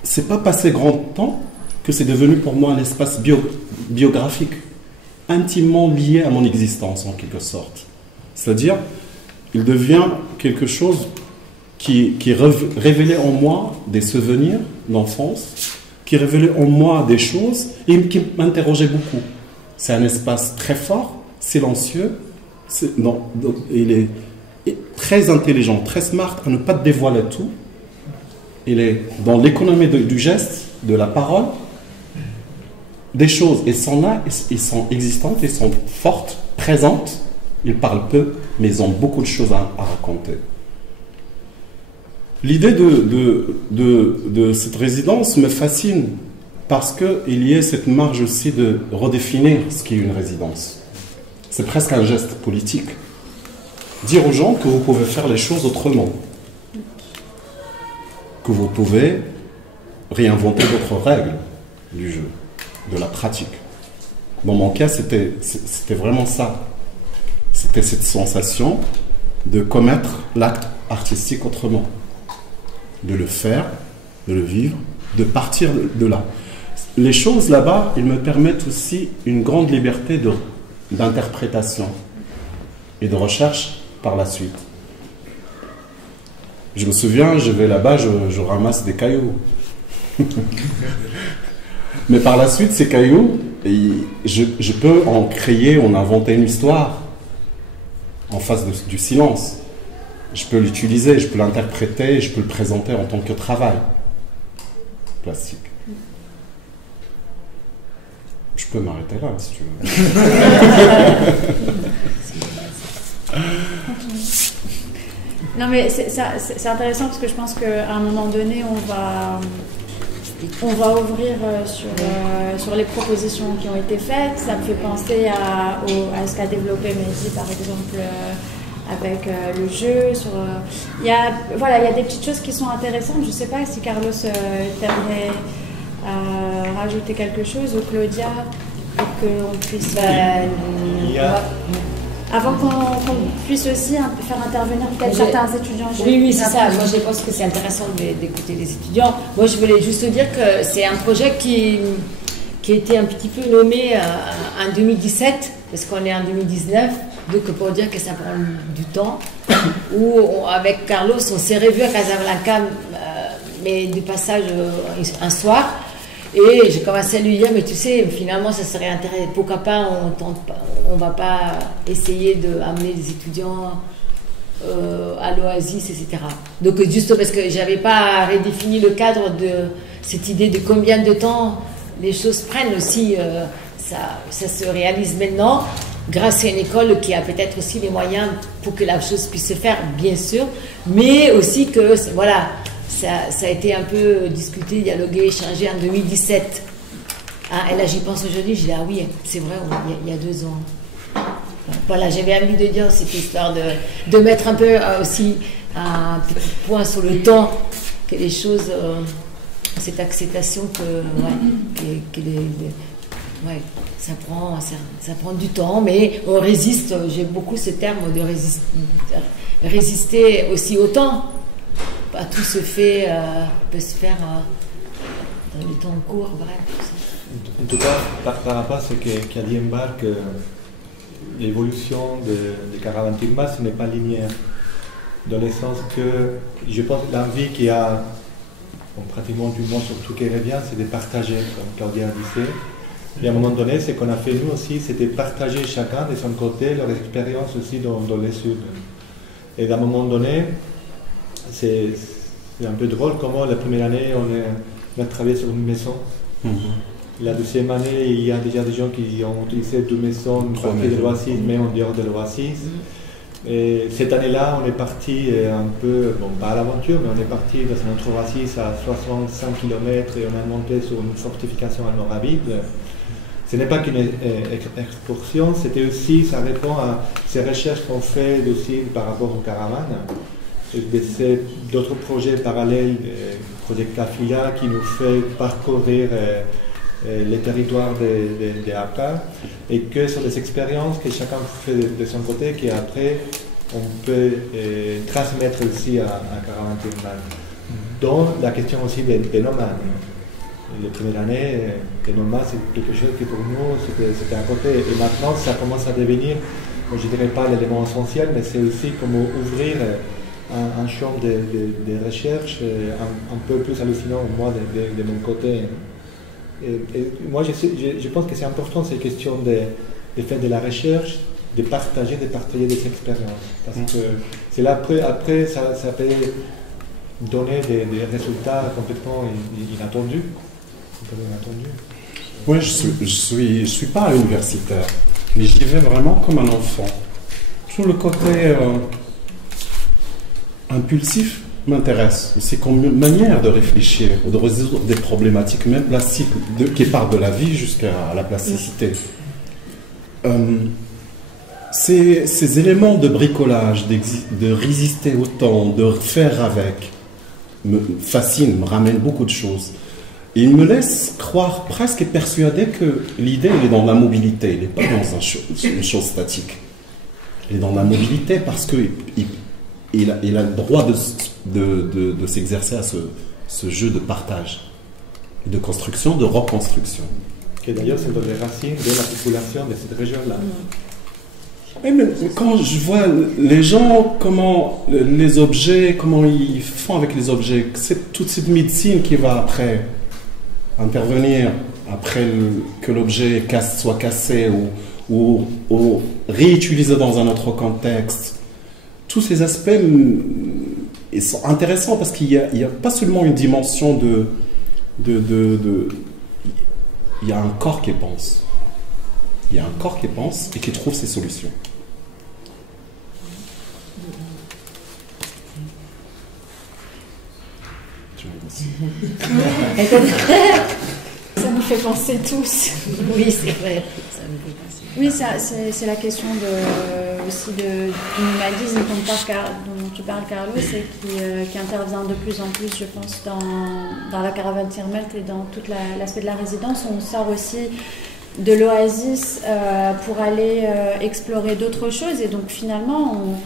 c'est pas passé grand temps que c'est devenu pour moi un espace biographique, intimement lié à mon existence en quelque sorte. C'est-à-dire, il devient quelque chose qui révélait en moi des souvenirs d'enfance, qui révélait en moi des choses et qui m'interrogeait beaucoup. C'est un espace très fort, silencieux, il est très intelligent, très smart, à ne pas dévoiler tout. Il est dans l'économie du geste, de la parole, des choses, elles sont là, elles sont existantes, elles sont fortes, présentes. Ils parlent peu, mais ils ont beaucoup de choses à raconter. L'idée de cette résidence me fascine parce qu'il y a cette marge aussi de redéfinir ce qu'est une résidence. C'est presque un geste politique. Dire aux gens que vous pouvez faire les choses autrement. Que vous pouvez réinventer d'autres règles du jeu, de la pratique. Dans mon cas, c'était vraiment ça. C'était cette sensation de commettre l'acte artistique autrement. De le faire, de le vivre, de partir de là. Les choses là-bas, ils me permettent aussi une grande liberté d'interprétation et de recherche par la suite. Je me souviens, je vais là-bas, je ramasse des cailloux. Mais par la suite, ces cailloux, je peux en créer, en inventer une histoire en face du silence. Je peux l'utiliser, je peux l'interpréter, je peux le présenter en tant que travail plastique. Je peux m'arrêter là, si tu veux. Non, mais c'est intéressant parce que je pense qu'à un moment donné, on va ouvrir sur les propositions qui ont été faites. Ça me fait penser à ce qu'a développé Mehdi, par exemple, avec le jeu. Il y a des petites choses qui sont intéressantes. Je ne sais pas si Carlos t'aimerait rajouter quelque chose, ou Claudia, pour qu'on puisse... Avant qu'on puisse aussi faire intervenir peut-être certains étudiants. Oui, c'est ça. Moi, je pense que c'est intéressant d'écouter les étudiants. Moi, je voulais juste dire que c'est un projet qui a été un petit peu nommé en 2017, parce qu'on est en 2019. Donc, pour dire que ça prend du temps. Où, avec Carlos, on s'est revu à Casablanca, mais du passage un soir. Et j'ai commencé à lui dire, mais tu sais, finalement, ça serait intéressant. Pourquoi pas, on va pas essayer d'amener des étudiants à l'Oasis, etc. Donc, juste parce que j'avais pas redéfini le cadre de cette idée de combien de temps les choses prennent aussi. Ça se réalise maintenant grâce à une école qui a peut-être aussi les moyens pour que la chose puisse se faire, bien sûr, mais aussi que, voilà, ça a été un peu discuté, dialogué, échangé en 2017. Et là, j'y pense aujourd'hui, je dis, ah oui, c'est vrai, il y a 2 ans. Voilà, j'avais envie de dire cette histoire de mettre un peu aussi un petit point sur le temps, que les choses, cette acceptation que Ouais, ça prend du temps, mais on résiste. J'aime beaucoup ce terme de résister aussi au temps. Pas tout se fait, peut se faire dans le temps court, bref. En tout cas, par rapport à ce qu'a dit Embark, l'évolution de Caravane Tirmat, ce n'est pas linéaire. Dans le sens que je pense que l'envie qu'il y a pratiquement du monde, surtout qui revient, c'est de partager, comme Claudia disait. Et à un moment donné, ce qu'on a fait nous aussi, c'était partager chacun de son côté leur expérience aussi dans le Sud. Et à un moment donné, c'est un peu drôle comment la première année, on a travaillé sur une maison. La deuxième année, il y a déjà des gens qui ont utilisé 2 maisons, une partie de l'Oasis, mais en dehors de l'Oasis. Et cette année-là, on est parti un peu, bon, pas à l'aventure, mais on est parti dans un autre oasis à 65 km et on a monté sur une fortification almoravide. Ce n'est pas qu'une excursion, c'était aussi, ça répond à ces recherches qu'on fait aussi par rapport aux caravanes. C'est d'autres projets parallèles, le projet CAFIA qui nous fait parcourir les territoires des ACA et que sur des expériences que chacun fait de son côté, qu'après on peut transmettre aussi à Caravane Tirmat. Dont la question aussi des nomades. Les premières années, les nomades, c'est quelque chose qui pour nous, c'était à côté. Et maintenant, ça commence à devenir, je ne dirais pas l'élément essentiel, mais c'est aussi comme ouvrir un champ de recherche un peu plus hallucinant, moi, de mon côté. Et moi, je pense que c'est important, ces questions de faire de la recherche, de partager des expériences. Parce que c'est là, après ça peut donner des résultats complètement inattendus. Oui, je suis pas universitaire, mais j'y vais vraiment comme un enfant. Tout le côté impulsif m'intéresse. C'est comme une manière de réfléchir, de résoudre des problématiques, même plastiques, qui partent de la vie jusqu'à la plasticité. Ces éléments de bricolage, de résister au temps, de faire avec, me fascinent, me ramènent beaucoup de choses. Et il me laisse croire, presque et persuader que l'idée, elle est dans la mobilité, elle n'est pas dans une chose statique. Elle est dans la mobilité parce qu'il a le droit de s'exercer à ce jeu de partage, de construction, de reconstruction. Que d'ailleurs, c'est dans les racines de l'articulation de cette région-là. Mais quand je vois les gens, comment les objets, comment ils font avec les objets, c'est toute cette médecine qui va après intervenir, après que l'objet soit cassé ou réutilisé dans un autre contexte. Tous ces aspects ils sont intéressants parce qu'il n'y a pas seulement une dimension il y a un corps qui pense. Il y a un corps qui pense et qui trouve ses solutions. Ça nous fait penser tous. Oui, c'est vrai. Ça me fait penser. Oui, c'est la question aussi du nomadisme dont tu parles, Carlo, et qui intervient de plus en plus, je pense, dans la caravane Tirmat et dans tout l'aspect de la résidence. On sort aussi de l'oasis pour aller explorer d'autres choses. Et donc, finalement,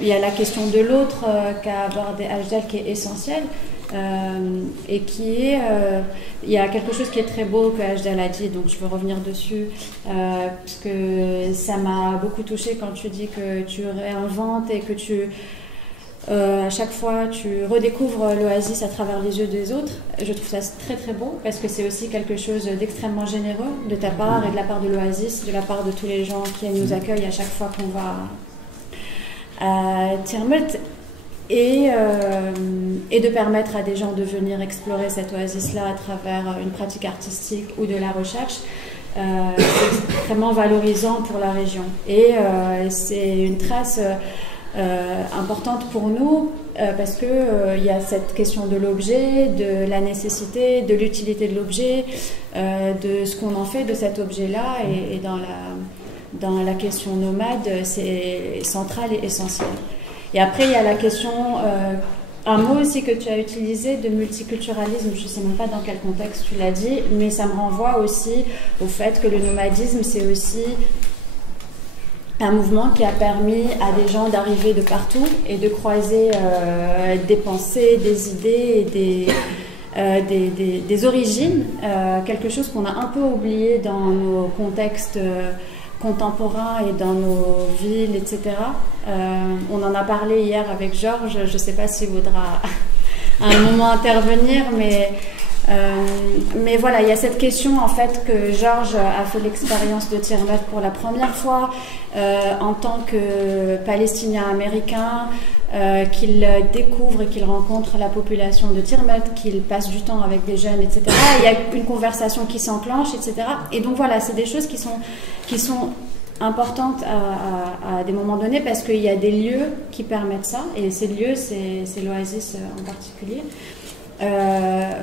il y a la question de l'autre qu'a abordé Ajdal qui est essentielle. Et qui est, il y a quelque chose qui est très beau que Ajdal a dit, donc je veux revenir dessus, parce que ça m'a beaucoup touchée quand tu dis que tu réinventes et que à chaque fois tu redécouvres l'oasis à travers les yeux des autres. Je trouve ça très très beau, parce que c'est aussi quelque chose d'extrêmement généreux de ta part et de la part de l'oasis, de la part de tous les gens qui nous accueillent à chaque fois qu'on va à Tirmat. Et de permettre à des gens de venir explorer cette oasis-là à travers une pratique artistique ou de la recherche, c'est extrêmement valorisant pour la région. Et c'est une trace importante pour nous parce qu'il y a cette question de l'objet, de la nécessité, de l'utilité de l'objet, de ce qu'on en fait de cet objet-là. Et dans la question nomade, c'est central et essentiel. Et après, il y a la question un mot aussi que tu as utilisé de multiculturalisme, je ne sais même pas dans quel contexte tu l'as dit, mais ça me renvoie aussi au fait que le nomadisme, c'est aussi un mouvement qui a permis à des gens d'arriver de partout et de croiser des pensées, des idées et des origines, quelque chose qu'on a un peu oublié dans nos contextes contemporains et dans nos villes, etc. On en a parlé hier avec Georges, je ne sais pas s'il voudra à un moment intervenir, mais voilà, il y a cette question en fait que Georges a fait l'expérience de Tirmat pour la première fois en tant que Palestinien américain, qu'il découvre et qu'il rencontre la population de Tirmat, qu'il passe du temps avec des jeunes, etc. Il y a une conversation qui s'enclenche, etc. Et donc voilà, c'est des choses qui sont importantes à des moments donnés parce qu'il y a des lieux qui permettent ça, et ces lieux, c'est l'Oasis en particulier.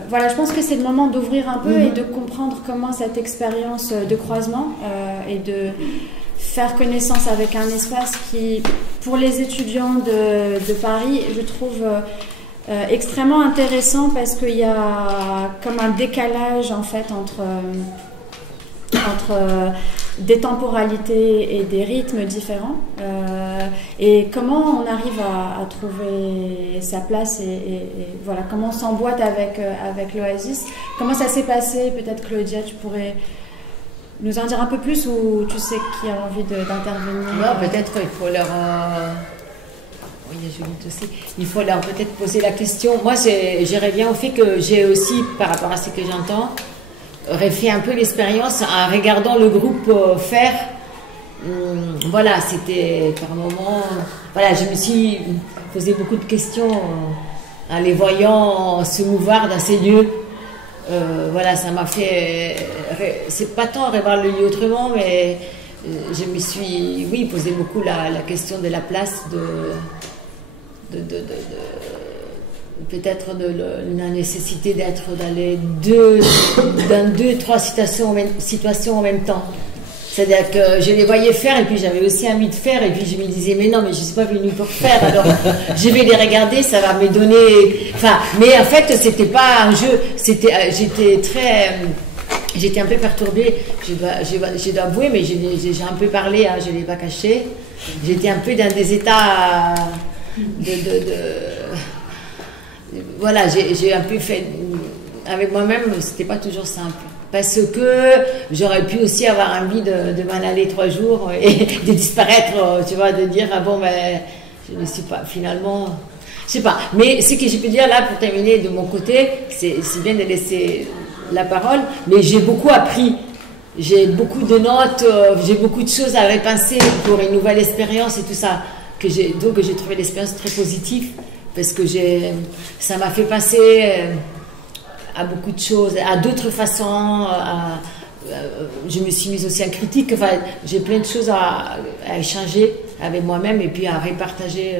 Voilà, je pense que c'est le moment d'ouvrir un peu et de comprendre comment cette expérience de croisement et de faire connaissance avec un espace qui, pour les étudiants de Paris, je trouve extrêmement intéressant parce qu'il y a comme un décalage en fait entre des temporalités et des rythmes différents et comment on arrive à trouver sa place et voilà, comment on s'emboîte avec l'Oasis. Comment ça s'est passé? Peut-être Claudia, tu pourrais nous en dire un peu plus, ou tu sais qui a envie d'intervenir? Non, peut-être il faut leur... Oui, il y a Juliette aussi. Il faut leur peut-être poser la question. Moi, j'irais bien au fait que j'ai aussi, par rapport à ce que j'entends, refait un peu l'expérience en regardant le groupe faire. Voilà, c'était par moments... Voilà, je me suis posé beaucoup de questions en les voyant se mouvoir dans ces lieux. Voilà, ça m'a fait... C'est pas tant revoir le lieu autrement, mais je me suis, oui, posé beaucoup la question de la place, peut-être de la nécessité d'être dans deux, trois situations en même temps. C'est-à-dire que je les voyais faire et puis j'avais aussi envie de faire et puis je me disais mais non, mais je ne suis pas venue pour faire, alors je vais les regarder, ça va me donner... Enfin, mais en fait c'était pas un jeu, j'étais un peu perturbée, je dois avouer, mais j'ai un peu parlé, hein, je ne l'ai pas caché. J'étais un peu dans des états voilà, j'ai un peu fait avec moi-même, c'était pas toujours simple. Parce que j'aurais pu aussi avoir envie de m'en aller 3 jours et de disparaître, tu vois, de dire ah bon ben je ne suis pas finalement, je sais pas. Mais ce que je peux dire là pour terminer de mon côté, c'est bien de laisser la parole, mais j'ai beaucoup appris. J'ai beaucoup de notes, j'ai beaucoup de choses à repenser pour une nouvelle expérience et tout ça. Donc j'ai trouvé l'expérience très positive parce que ça m'a fait passer à beaucoup de choses, à d'autres façons. Je me suis mise aussi en critique. Enfin, j'ai plein de choses à échanger avec moi-même et puis à repartager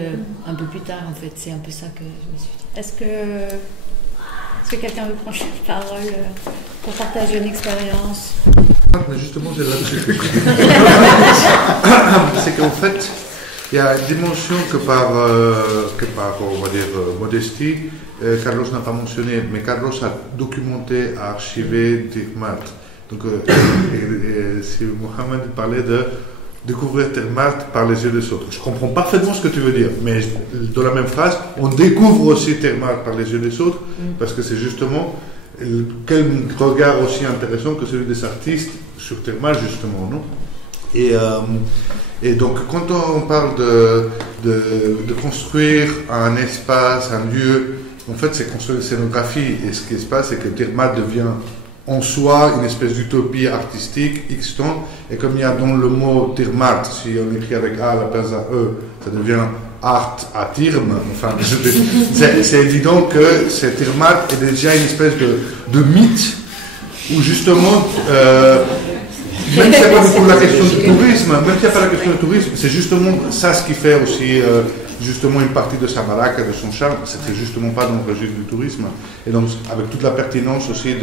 un peu plus tard. En fait, c'est un peu ça que je me suis dit. Est-ce que quelqu'un veut prendre la parole pour partager une expérience? Mais justement, c'est là-dessus. C'est qu'en fait, il y a une dimension que par on va dire, modestie, Carlos n'a pas mentionné, mais Carlos a documenté, a archivé Tirmat. Donc, si Mohamed parlait de découvrir Tirmat par les yeux des autres. Je comprends parfaitement ce que tu veux dire, mais dans la même phrase, on découvre aussi Tirmat par les yeux des autres, parce que c'est justement quel regard aussi intéressant que celui des artistes sur Tirmat, justement, non? Et donc, quand on parle de construire un espace, un lieu, en fait, c'est construire une scénographie. Et ce qui se passe, c'est que Tirmat devient en soi une espèce d'utopie artistique, X-temps. Et comme il y a dans le mot Tirmat, si on écrit avec A à la place d'un E, ça devient art à Tirm. Enfin, c'est évident que c'est Tirmat est déjà une espèce de mythe où justement... même s'il n'y a pas beaucoup la question du tourisme, c'est justement ça ce qui fait aussi justement une partie de sa baraque et de son charme, c'était justement pas dans le registre du tourisme. Et donc avec toute la pertinence aussi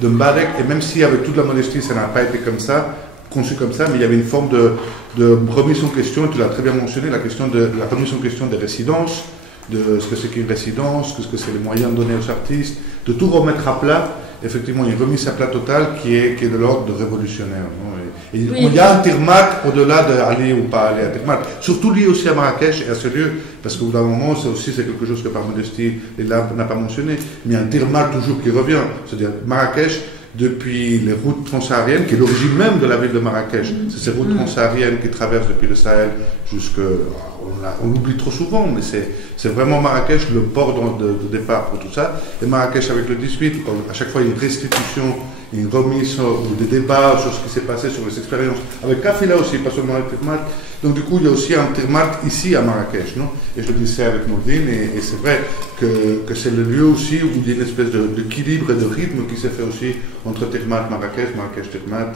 de Mbarek, et même si avec toute la modestie ça n'a pas été comme ça, conçu comme ça, mais il y avait une forme de remise en question, tu l'as très bien mentionné, la remise en question des résidences, de ce que c'est qu'une résidence, ce que c'est les moyens donnés aux artistes, de tout remettre à plat. Effectivement, une remise à plat totale qui est de l'ordre de révolutionnaire. Non? Et Oui. il y a un Tirmat au-delà d'aller ou pas aller à Tirmat, surtout lié aussi à Marrakech et à ce lieu, parce qu'au bout d'un moment, c'est quelque chose que par modestie, n'a pas mentionné, mais un Tirmat toujours qui revient, c'est-à-dire Marrakech, depuis les routes transsahariennes, qui est l'origine même de la ville de Marrakech. C'est ces routes transsahariennes qui traversent depuis le Sahel jusque... On l'oublie trop souvent, mais c'est vraiment Marrakech le port de départ pour tout ça. Et Marrakech avec le 18, à chaque fois il y a une restitution, une remise ou des débats sur ce qui s'est passé, sur les expériences. Avec Kafila aussi, pas seulement avec Tirmat. Donc du coup, il y a aussi un Tirmat ici à Marrakech, non? Et je le disais avec Maudine, et c'est vrai que c'est le lieu aussi où il y a une espèce d'équilibre et de rythme qui s'est fait aussi entre Tirmat, Marrakech, Marrakech, Tirmat.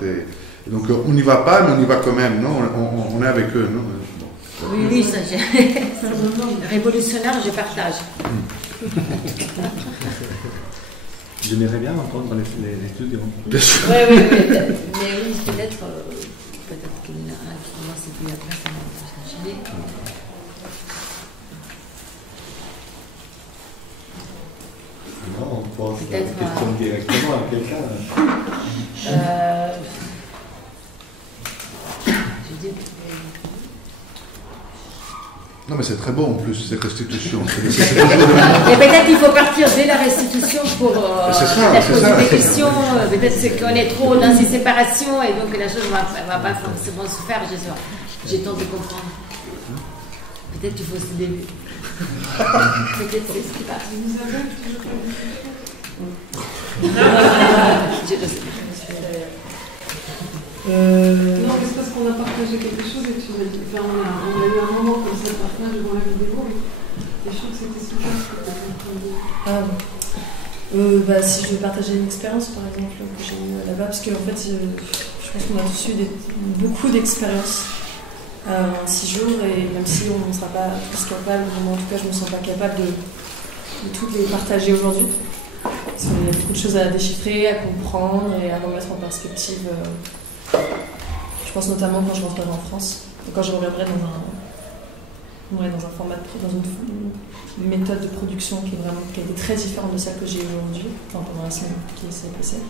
Et donc on n'y va pas, mais on y va quand même, non? On est avec eux, non? Oui, ça, révolutionnaire, je partage. J'aimerais bien entendre les étudiants. Oui, mais oui, peut-être qu'il y en a un qui commence et puis après ça va changer. Non, on pose la question directement à quelqu'un. Je dis... Non, mais c'est très beau en plus, cette restitution. Et peut-être qu'il faut partir dès la restitution pour poser des questions. Peut-être qu'on est trop dans ces séparations et donc la chose ne va pas forcément se faire. J'ai tenté de comprendre. Peut-être qu'il faut se début. Peut-être c'est ce qui passe. Vous avez toujours pas Non, mais c'est parce qu'on a partagé quelque chose et tu m'as dit, enfin, on a eu un moment comme ça de partage devant la vidéo et je trouve que c'était super ce que tu as en train de dire. Si je veux partager une expérience par exemple que j'ai eue là-bas, parce qu'en fait je pense qu'on a tous eu beaucoup d'expériences en 6 jours, et même si on ne sera pas tous capables, en tout cas je ne me sens pas capable de toutes les partager aujourd'hui. Parce qu'il y a beaucoup de choses à déchiffrer, à comprendre et à remettre en perspective. Je pense notamment quand je rentrerai en France, et quand je reviendrai dans un format, dans une méthode de production qui a été très différente de celle que j'ai aujourd'hui, pendant la semaine qui s'est passée.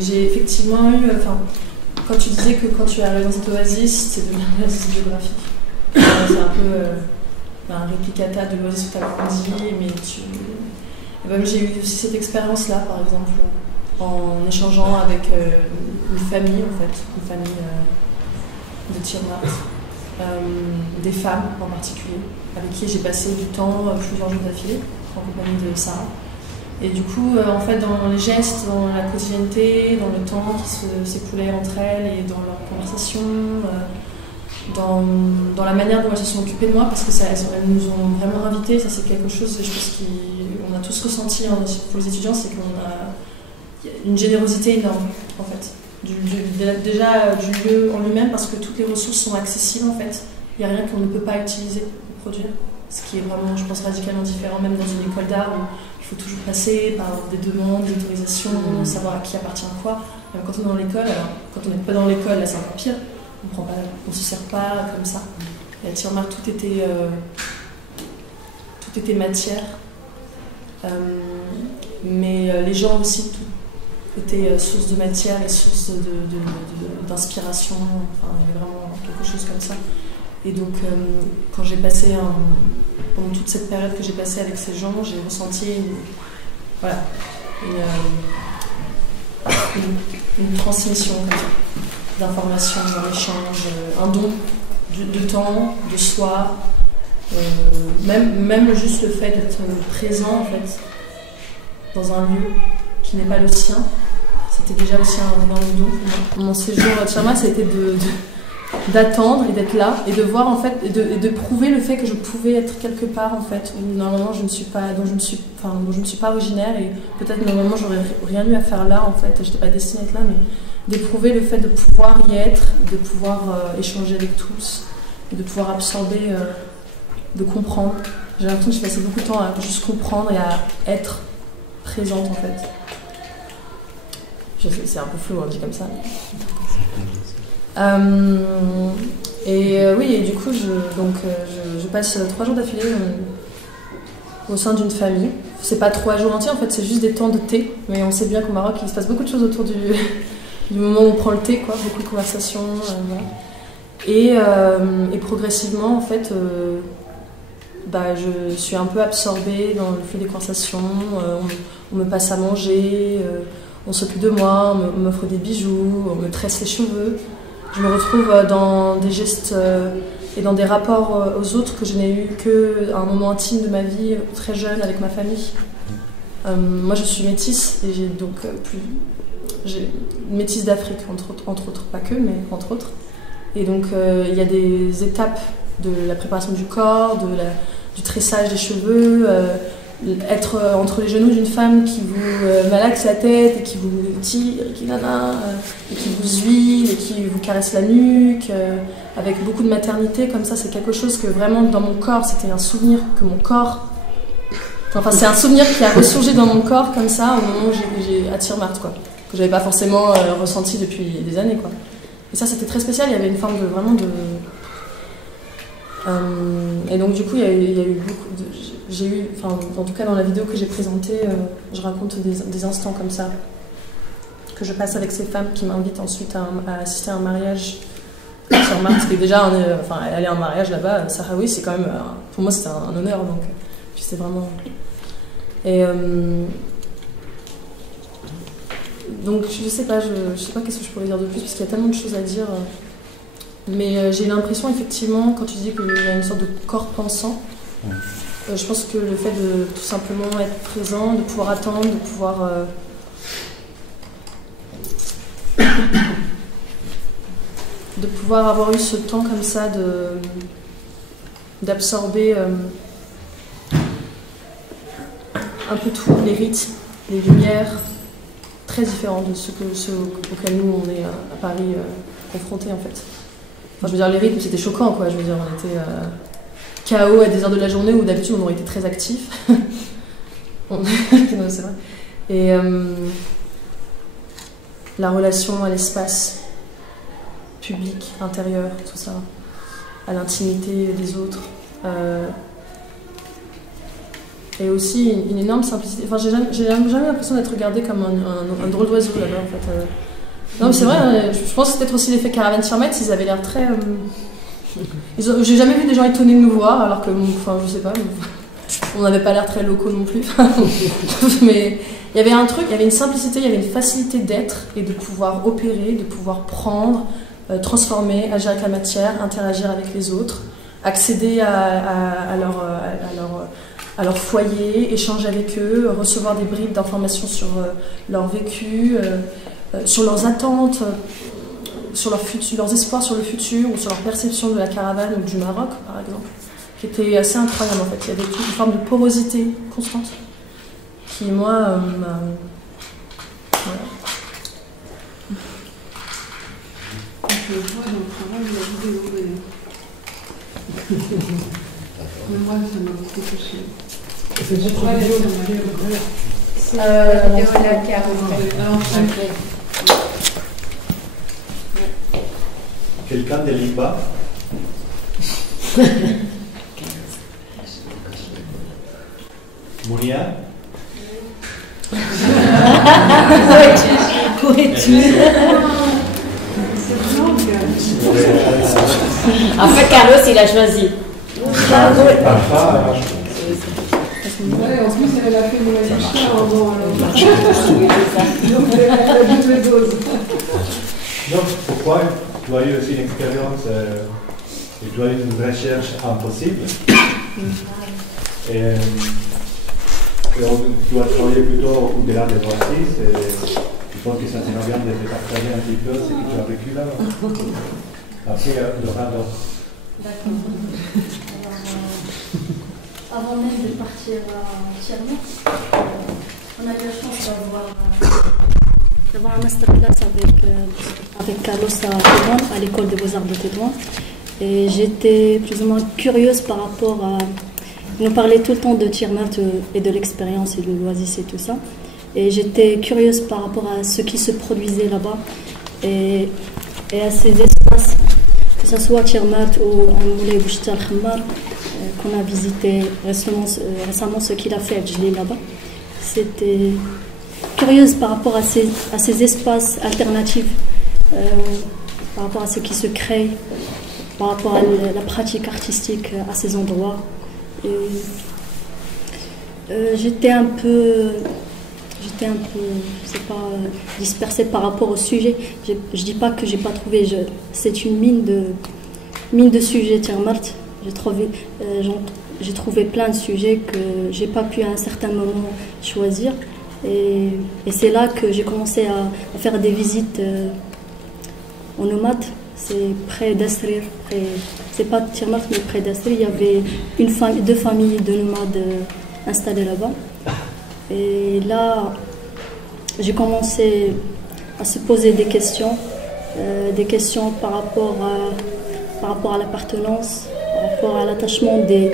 J'ai effectivement eu, quand tu disais que quand tu es arrivé dans cette oasis, c'est devenu une oasis biographique. C'est un peu un réplicata de l'oasis où tu as grandi, mais j'ai eu aussi cette expérience-là, par exemple, en échangeant avec une famille, une famille de Tirmat, des femmes en particulier, avec qui j'ai passé du temps, plusieurs jours d'affilée, en compagnie de Sarah. Et du coup, dans les gestes, dans la quotidienneté, dans le temps qui s'écoulait entre elles et dans leurs conversations, dans la manière dont elles se sont occupées de moi, parce que elles nous ont vraiment invités, ça c'est quelque chose, je pense qu'on a tous ressenti pour les étudiants, c'est qu'on a une générosité énorme, en fait. Déjà du lieu en lui-même, parce que toutes les ressources sont accessibles, en fait. Il n'y a rien qu'on ne peut pas utiliser pour produire, ce qui est vraiment, je pense, radicalement différent, même dans une école d'art où il faut toujours passer par des demandes, des autorisations, savoir à qui appartient quoi. Même quand on est dans l'école, alors quand on n'est pas dans l'école, là c'est encore pire, on ne se sert pas comme ça. Et à Tirmat, tout était matière, mais les gens aussi, tout était source de matière et source d'inspiration, il y avait vraiment quelque chose comme ça. Et donc, quand j'ai passé, pendant toute cette période que j'ai passée avec ces gens, j'ai ressenti une transmission d'informations, d'un échange, un don de temps, de soi, même juste le fait d'être présent en fait dans un lieu qui n'est pas le sien, c'était déjà aussi un énorme don. Mon séjour à Tirmat, ça a été d'attendre et d'être là et de voir en fait et de prouver le fait que je pouvais être quelque part en fait où normalement dont je ne suis pas originaire, et peut-être normalement j'aurais rien eu à faire là en fait, j'étais pas destinée à être là, mais d'éprouver le fait de pouvoir y être, de pouvoir échanger avec tous et de pouvoir absorber, de comprendre. J'ai l'impression que j'ai passé beaucoup de temps à juste comprendre et à être présente en fait. Je sais, c'est un peu flou, on dit comme ça. Et oui, et du coup, je passe 3 jours d'affilée au sein d'une famille. C'est pas 3 jours entiers, en fait, c'est juste des temps de thé. Mais on sait bien qu'au Maroc, il se passe beaucoup de choses autour du moment où on prend le thé, quoi. Beaucoup de conversations. Voilà. Et progressivement, en fait, je suis un peu absorbée dans le flux des conversations. On me passe à manger, on s'occupe de moi, on m'offre des bijoux, on me tresse les cheveux. Je me retrouve dans des gestes et dans des rapports aux autres que je n'ai eu qu'à un moment intime de ma vie, très jeune, avec ma famille. Moi, je suis métisse et j'ai donc j'ai une métisse d'Afrique, entre autres, pas que, mais entre autres. Et donc, il y a des étapes de la préparation du corps, du tressage des cheveux, être entre les genoux d'une femme qui vous malaxe la tête et qui vous tire, et qui vous huile et qui vous caresse la nuque, avec beaucoup de maternité, comme ça, c'est quelque chose que vraiment dans mon corps, c'était un souvenir que mon corps... Enfin, c'est un souvenir qui a ressurgi dans mon corps comme ça au moment où j'ai à Tirmart, quoi, que j'avais pas forcément ressenti depuis des années, quoi. Et ça, c'était très spécial. Il y avait une forme de vraiment de... et donc du coup, il y a eu beaucoup de... J'ai eu, enfin, en tout cas dans la vidéo que j'ai présentée, je raconte des instants comme ça que je passe avec ces femmes qui m'invitent ensuite à assister à un mariage sur Mars, qui est déjà aller à un mariage là-bas, sahraoui, c'est quand même, pour moi c'était un honneur, donc puis c'est vraiment... Et donc je sais pas qu'est-ce que je pourrais dire de plus, parce qu'il y a tellement de choses à dire, mais j'ai l'impression effectivement, quand tu dis qu'il y a une sorte de corps pensant, je pense que le fait de tout simplement être présent, de pouvoir attendre, de pouvoir avoir eu ce temps comme ça d'absorber un peu tout, les rites, les lumières, très différents de ceux auxquels nous on est à Paris confrontés en fait. Enfin, je veux dire, les rythmes c'était choquant, quoi. Je veux dire, on était KO à des heures de la journée où d'habitude on aurait été très actifs. C'est vrai. Et la relation à l'espace public, intérieur, tout ça, à l'intimité des autres. Et aussi une énorme simplicité. Enfin, j'ai jamais l'impression d'être regardée comme un drôle d'oiseau là-bas, en fait. Non, mais c'est vrai, je pense que c'est peut-être aussi l'effet Caravane Tirmart, ils avaient l'air très... J'ai jamais vu des gens étonnés de nous voir, alors que, enfin, je sais pas, on n'avait pas l'air très locaux non plus. Mais il y avait un truc, il y avait une simplicité, il y avait une facilité d'être et de pouvoir opérer, de pouvoir prendre, transformer, agir avec la matière, interagir avec les autres, accéder à leur foyer, échanger avec eux, recevoir des bribes d'informations sur leur vécu, sur leurs attentes, sur leurs espoirs sur le futur, ou sur leur perception de la caravane ou du Maroc, par exemple, qui était assez incroyable en fait. Il y avait toute une forme de porosité constante qui, moi, voilà. Je vois dans le travail la vidéo d'ailleurs. Mais moi, ça m'a beaucoup touché. C'est la vidéo là qui a Quelqu'un de Liba? Mounia? Où es-tu? En fait, Carlos, il a choisi. Ouais, en plus, elle a fait de la chien avant. Donc, elle a double dose. Donc, pourquoi tu as eu aussi une expérience et tu as eu une recherche impossible et tu as travaillé plutôt au-delà des oasis et je pense que ça serait bien de partager un petit peu ce que tu as vécu là. Après, Laura d'autres. D'accord. Avant même de partir à Tirmart, on a eu la chance d'avoir un masterclass avec Carlos à l'école de Beaux-Arts de Tétouan. Et j'étais plus ou moins curieuse par rapport à... Il nous parlait tout le temps de Tirmart et de l'expérience et de l'oasis et tout ça. Et j'étais curieuse par rapport à ce qui se produisait là-bas et à ces espaces, que que ce soit Tirmat ou Moulay Bouchta al-Khammar, qu'on a visité récemment ce qu'il a fait à Djli là-bas. C'était curieuse par rapport à ces espaces alternatifs, par rapport à ce qui se crée, par rapport à la pratique artistique à ces endroits. J'étais un peu, c'est pas dispersée par rapport au sujet. Je dis pas que j'ai pas trouvé. C'est une mine de sujets, Tirmat. J'ai trouvé plein de sujets que j'ai pas pu à un certain moment choisir. Et c'est là que j'ai commencé à faire des visites en nomade. C'est près d'Asrir. C'est pas Tirmat, mais près d'Asrir. Il y avait deux familles de nomades installées là-bas. Et là, j'ai commencé à se poser des questions par rapport à l'appartenance, par rapport à l'attachement de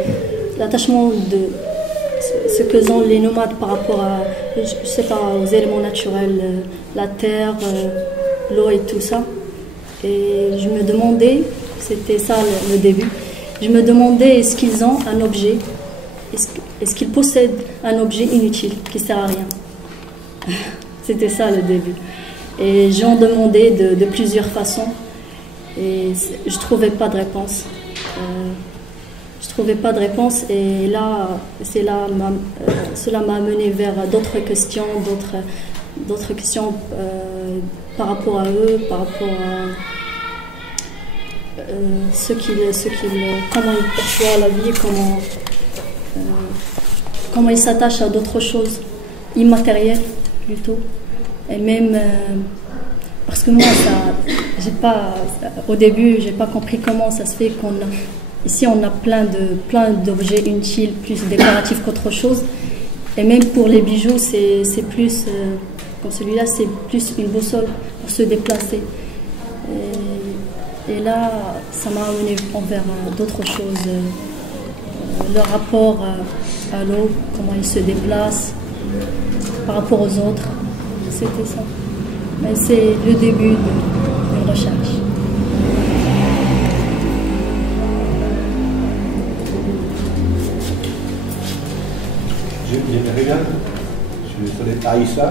ce que sont les nomades par rapport à, je sais pas, aux éléments naturels, la terre, l'eau et tout ça. Et je me demandais, c'était ça le début, je me demandais est-ce qu'ils ont un objet, est-ce qu'ils possèdent un objet inutile qui ne sert à rien. C'était ça le début. Et j'en demandais de plusieurs façons et je ne trouvais pas de réponse. Et là, cela m'a amené vers d'autres questions, par rapport à eux, par rapport à comment ils perçoivent la vie, comment ils s'attachent à d'autres choses immatérielles plutôt. Et même parce que moi, au début, j'ai pas compris comment ça se fait ici on a plein d'objets inutiles, plus décoratifs qu'autre chose. Et même pour les bijoux, c'est plus, comme celui-là, c'est plus une boussole pour se déplacer. Et là, ça m'a amené envers d'autres choses. Le rapport à l'eau, comment il se déplace par rapport aux autres. C'était ça. Mais c'est le début d'une recherche. J'aimerais bien, je suis Aïssa.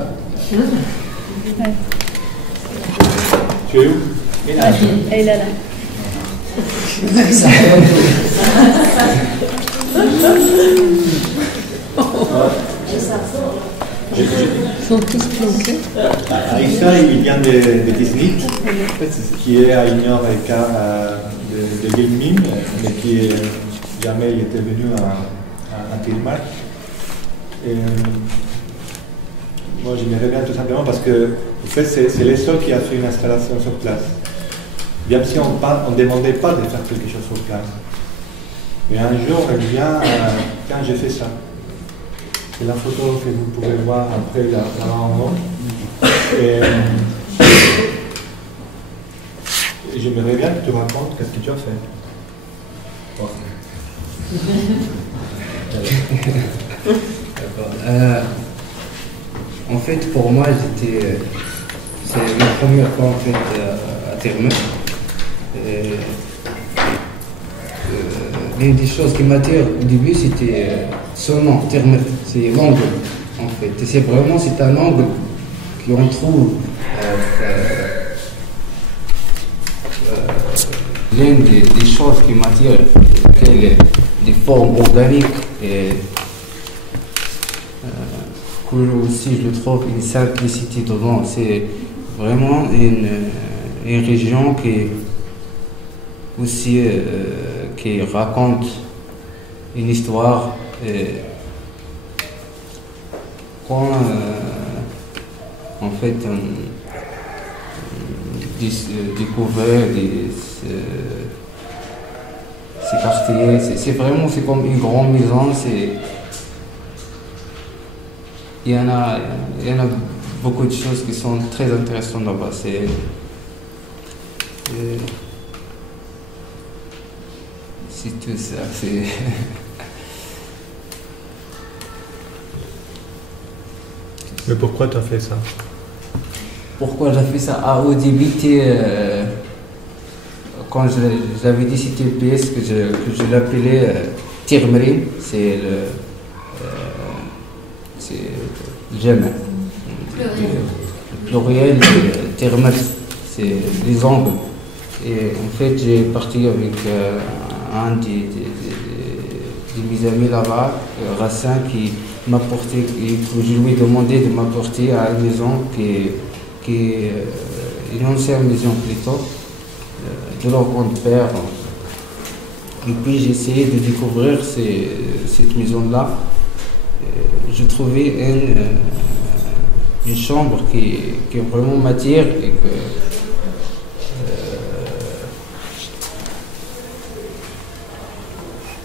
Ouais. Tu es où? Elle est là. Ils sont tous planqués. Aïssa, il vient de Tiznit, qui est à 1 heure et quart de l'île Mim, mais qui jamais était venu à Tirmat. Et moi, j'aimerais bien tout simplement parce que, en fait, c'est l'ESSO qui a fait une installation sur place. Bien si on ne demandait pas de faire quelque chose sur place. Mais un jour, elle vient quand j'ai fait ça. C'est la photo que vous pouvez voir après là en haut. Et j'aimerais bien que tu racontes qu'est-ce que tu as fait. D'accord. En fait, pour moi, c'est ma première fois en fait à Tirmat. L'une des choses qui m'attire au début, c'était son nom, Tirmat. C'est l'angle, en fait. Et c'est un angle qu'on trouve l'une des choses qui m'attirent, c'est des formes organiques et aussi je le trouve une simplicité devant. C'est vraiment une région qui aussi qui raconte une histoire quand en fait découvert ces quartiers. C'est comme une grande maison. Il y en a beaucoup de choses qui sont très intéressantes là-bas. C'est tout ça. Mais pourquoi tu as fait ça? Pourquoi j'ai fait ça? Au début, quand j'avais dit c'était une pièce que je l'appelais Tirmrin, c'est le Jama. Le pluriel, Tirmrin, c'est les angles. Et en fait, j'ai parti avec un de mes amis là-bas, Rassin, qui m'a porté, je lui ai demandé de m'apporter à une maison qui est une ancienne maison plutôt, de leur grand-père. Et puis j'ai essayé de découvrir cette maison-là. J'ai trouvé une chambre qui vraiment m'attire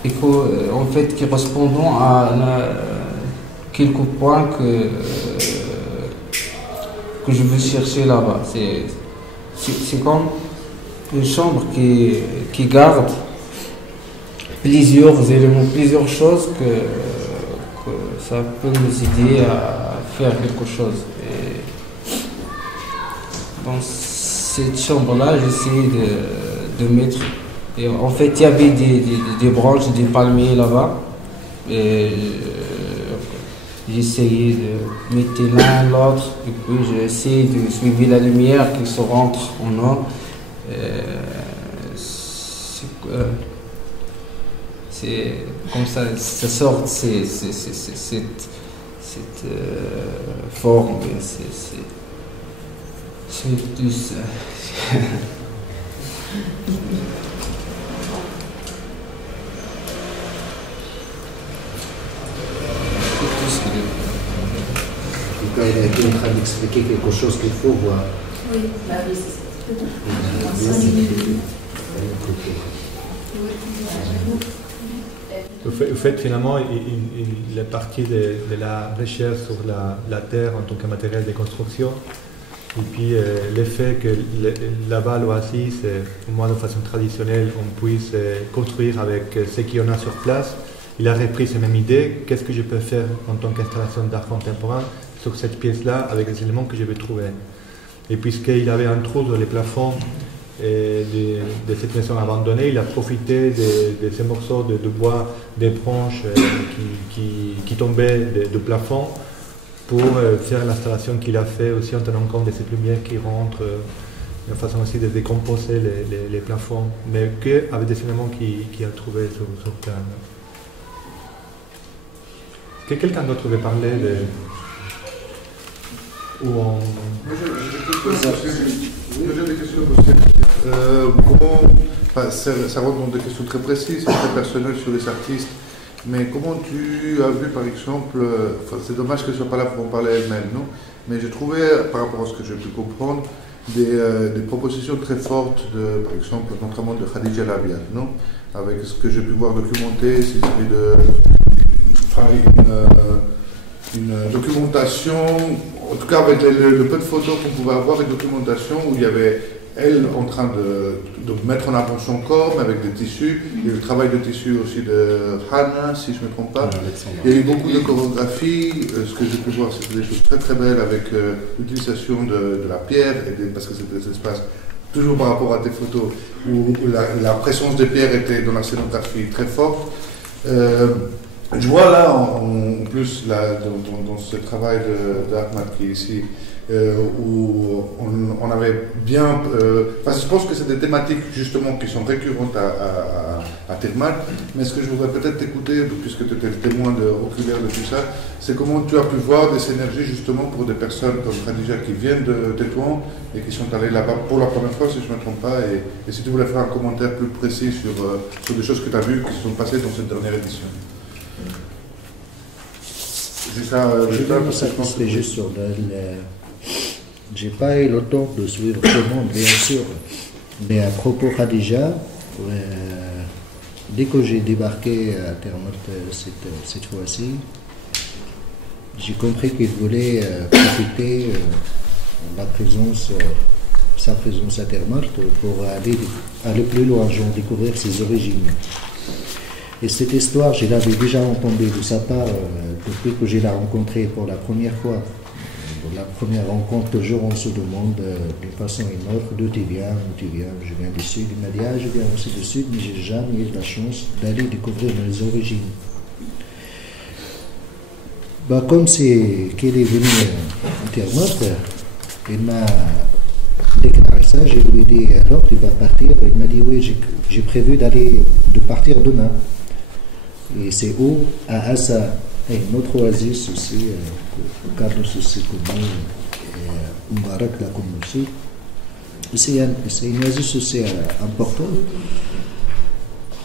et en fait qui correspondant à quelques points que je veux chercher là-bas. C'est comme une chambre qui garde plusieurs éléments, plusieurs choses que ça peut nous aider à faire quelque chose. Et dans cette chambre-là, j'essaie de mettre. Et en fait, il y avait des branches, des palmiers là-bas. Et j'essayais de mettre l'un l'autre. Et puis j'essayais de suivre la lumière qui se rentre en nous. C'est comme ça, ça sort cette forme. C'est tout ça. Il est en train d'expliquer quelque chose qu'il faut voir. Oui, bah oui, c'est Au fait, finalement, il est parti de la recherche sur la terre en tant que matériel de construction. Et puis l'effet que là-bas, l'oasis, au moins de façon traditionnelle, on puisse construire avec ce qu'on a sur place. Il a repris ces mêmes idées. Qu'est-ce que je peux faire en tant qu'installation d'art contemporain sur cette pièce-là avec les éléments que je vais trouver. Et puisqu'il avait un trou dans les plafonds de cette maison abandonnée, il a profité de ces morceaux de bois, des branches qui tombaient du plafond pour faire l'installation qu'il a fait aussi en tenant compte de cette lumière qui rentre, de façon aussi de décomposer les plafonds, mais qu'avec des éléments qu'il a trouvés sur terre. Est-ce que quelqu'un d'autre veut parler de... Ou en... J'ai des questions aussi. Ça rentre dans des questions très précises, très personnelles sur les artistes. Mais comment tu as vu, par exemple, c'est dommage qu'elle ne soit pas là pour en parler elle-même, non? Mais j'ai trouvé, par rapport à ce que j'ai pu comprendre, des propositions très fortes, par exemple, notamment de Khadija Labiad, non? Avec ce que j'ai pu voir documenté, c'est une documentation, en tout cas avec le peu de photos qu'on pouvait avoir, une documentation où il y avait elle en train de mettre en avant son corps, mais avec des tissus. Il y a le travail de tissu aussi de Hannah, si je ne me trompe pas. Il y a eu beaucoup de chorégraphies. Ce que j'ai pu voir, c'était des choses très très belles avec l'utilisation de la pierre, parce que c'était des espaces, toujours par rapport à tes photos, où la présence des pierres était dans la scénographie très forte. Je vois là, en plus, là, dans ce travail d'Ahmad qui est ici, où on avait bien... je pense que c'est des thématiques justement qui sont récurrentes à Tirmat, mais ce que je voudrais peut-être t'écouter, puisque tu étais le témoin oculaire de tout ça, c'est comment tu as pu voir des synergies justement pour des personnes comme Khadija qui viennent de Tétouan et qui sont allées là-bas pour la première fois, si je ne me trompe pas, et si tu voulais faire un commentaire plus précis sur des choses que tu as vues qui se sont passées dans cette dernière édition. Je vais me satisfaire juste sur j'ai pas eu le temps de suivre tout le monde, bien sûr. Mais à propos Khadija, dès que j'ai débarqué à Tirmat cette fois-ci, j'ai compris qu'il voulait profiter de sa présence à Tirmat pour aller plus loin, genre découvrir ses origines. Et cette histoire, je l'avais déjà entendue de sa part depuis que je l'ai rencontrée pour la première fois la première rencontre, toujours on se demande d'une façon ou d'une autre d'où tu viens, je viens du Sud. Il m'a dit, je viens aussi du Sud, mais j'ai jamais eu la chance d'aller découvrir mes origines. Comme c'est qu'il est venu à Termote, il m'a déclaré ça, je lui ai dit, alors tu vas partir? Il m'a dit, oui, j'ai prévu de partir demain. Et c'est où? À Assa, une autre oasis aussi, Carlos aussi connu, et Mbarak l'a connu aussi. C'est une oasis aussi importante.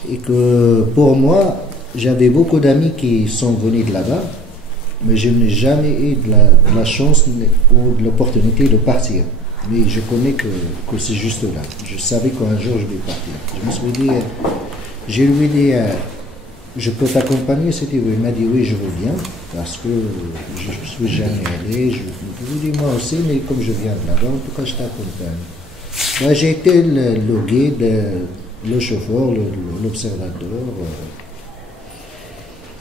Et que pour moi, j'avais beaucoup d'amis qui sont venus de là-bas, mais je n'ai jamais eu de la chance ou de l'opportunité de partir. Mais je connais que c'est juste là. Je savais qu'un jour je vais partir. Je me suis dit, je lui ai dit, je peux t'accompagner? C'était oui. Il m'a dit oui, je veux bien, parce que je ne suis jamais allé. Je lui ai dit moi aussi, mais comme je viens de là-bas, en tout cas je t'accompagne. J'ai été le guide, le chauffeur, l'observateur.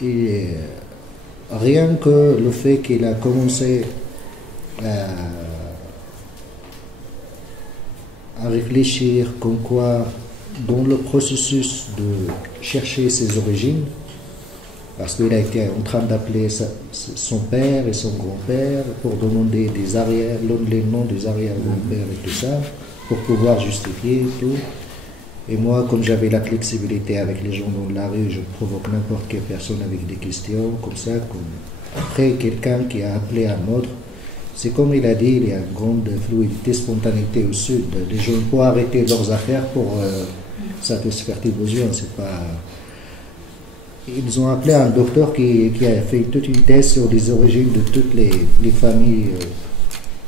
Et rien que le fait qu'il a commencé à réfléchir comme quoi dans le processus de chercher ses origines, parce qu'il a été en train d'appeler son père et son grand-père pour demander les noms des arrière-grands-pères et tout ça, pour pouvoir justifier tout. Et moi, comme j'avais la flexibilité avec les gens dans la rue, je provoque n'importe quelle personne avec des questions, comme ça. Après, quelqu'un qui a appelé un autre, c'est comme il a dit, il y a une grande fluidité, spontanéité au Sud. Les gens peuvent arrêter leurs affaires pour satisfaire tes besoins. C'est pas... Ils ont appelé un docteur qui a fait toute une thèse sur les origines de toutes les familles.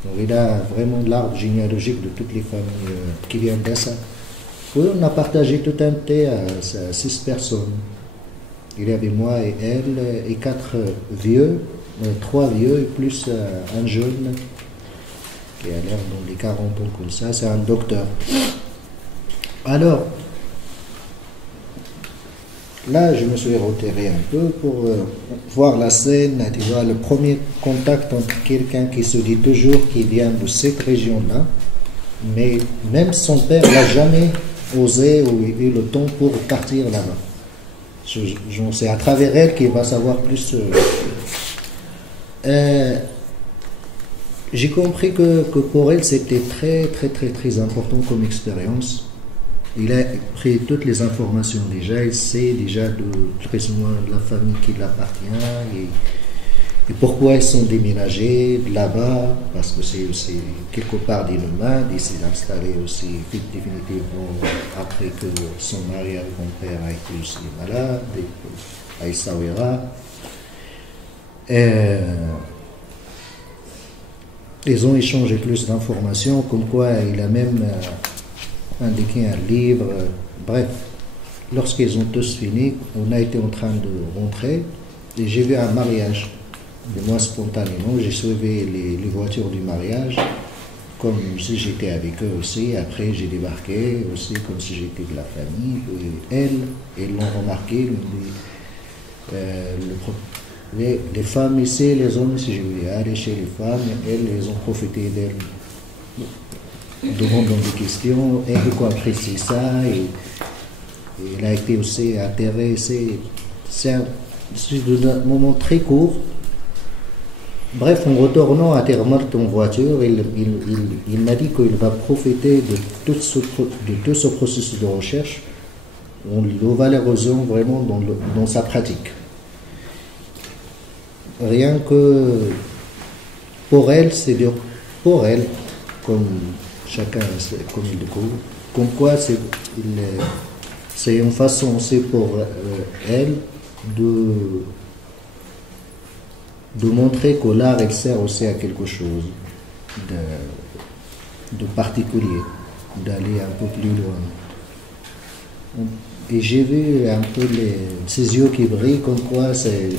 Donc il a vraiment l'arbre généalogique de toutes les familles qui viennent d'Assa. Oui, on a partagé tout un thé à 6 personnes. Il y avait moi et elle et 4 vieux, 3 vieux et plus un jeune qui a l'air dans les 40 ans comme ça, c'est un docteur. Alors, là, je me suis retiré un peu pour voir la scène, tu vois, le premier contact entre quelqu'un qui se dit toujours qu'il vient de cette région-là, mais même son père n'a jamais osé ou eu le temps pour partir là-bas. C'est à travers elle qu'il va savoir plus. J'ai compris que pour elle, c'était très, très, très, très important comme expérience. Il a pris toutes les informations déjà, il sait déjà très souvent de la famille qui l'appartient et pourquoi ils sont déménagés de là-bas, parce que c'est aussi quelque part des nomades, il s'est installé aussi définitivement après que son arrière-grand-père a été aussi malade, à Essaouira. Ils ont échangé plus d'informations, comme quoi il a même indiqué un livre. Bref, lorsqu'ils ont tous fini, on a été en train de rentrer et j'ai vu un mariage. Et moi, spontanément, j'ai suivi les voitures du mariage, comme si j'étais avec eux aussi. Après, j'ai débarqué aussi, comme si j'étais de la famille. Et elles l'ont remarqué, les femmes ici, les hommes ici, je voulais aller chez les femmes, elles ont profité d'elles, demandant des questions, et pourquoi apprécier ça, et elle a été aussi intéressée. C'est un moment très court. Bref, en retournant à Termote en voiture, il m'a dit qu'il va profiter de tout ce processus de recherche en le valorisant vraiment dans sa pratique. Rien que pour elle, c'est dur. Pour elle, comme chacun, comme il découvre, comme quoi c'est une façon aussi pour elle de montrer que l'art, il sert aussi à quelque chose de particulier, d'aller un peu plus loin. Et j'ai vu un peu ses yeux qui brillent, comme quoi c'est...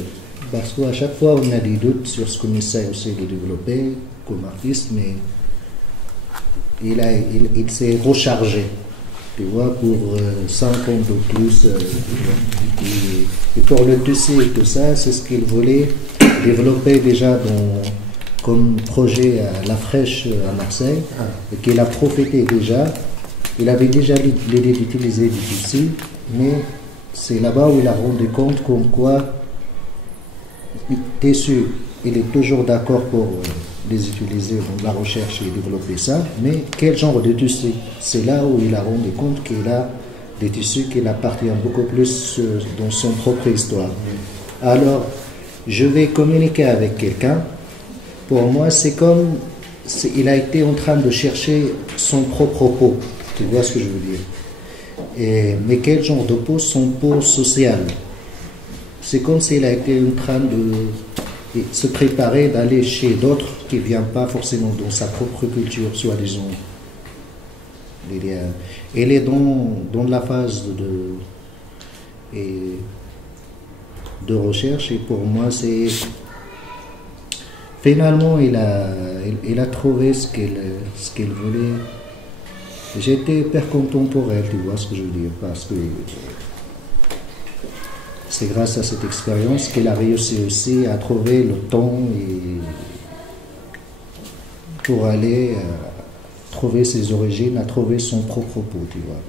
Parce qu'à chaque fois, on a des doutes sur ce qu'on essaie aussi de développer comme artiste, mais il s'est rechargé, tu vois, pour 5 ans de plus. Et pour le tissu et tout ça, c'est ce qu'il voulait développer déjà comme projet à La Fraîche à Marseille, et qu'il a profité déjà. Il avait déjà l'idée d'utiliser du tissu, mais c'est là-bas où il a rendu compte comme quoi tissu, il est toujours d'accord pour les utiliser dans la recherche et développer ça, mais quel genre de tissu? C'est là où il a rendu compte qu'il a des tissus qui appartiennent beaucoup plus dans son propre histoire. Alors, je vais communiquer avec quelqu'un. Pour moi, c'est comme il a été en train de chercher son propre pot. Tu vois ce que je veux dire? Mais quel genre de pot? Son pot social. C'est comme s'il a été en train de se préparer d'aller chez d'autres qui ne viennent pas forcément dans sa propre culture, soi-disant. Il est dans la phase de recherche, et pour moi, c'est... Finalement, il a trouvé ce qu'il voulait. J'étais hyper content pour elle, tu vois ce que je veux dire, parce que c'est grâce à cette expérience qu'elle a réussi aussi à trouver le temps pour aller trouver ses origines, à trouver son propre pot, tu vois,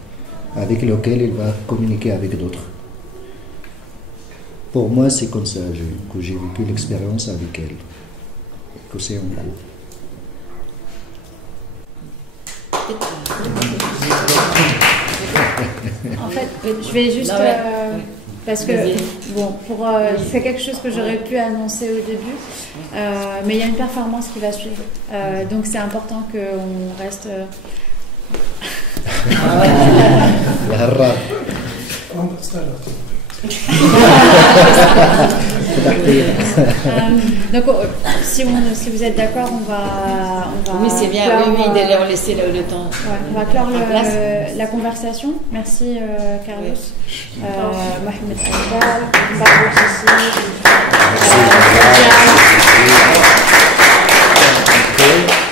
avec lequel il va communiquer avec d'autres. Pour moi, c'est comme ça que j'ai vécu l'expérience avec elle, que c'est en cours. En fait, je vais juste... parce que, bon, c'est quelque chose que j'aurais pu annoncer au début, mais il y a une performance qui va suivre. Donc c'est important qu'on reste... Donc si vous êtes d'accord, on va oui, c'est bien, clore, oui, de leur laisser le temps. Ouais, on va clore la conversation. Merci Carlos, Mohamed Aïdal, Barbara Sissi,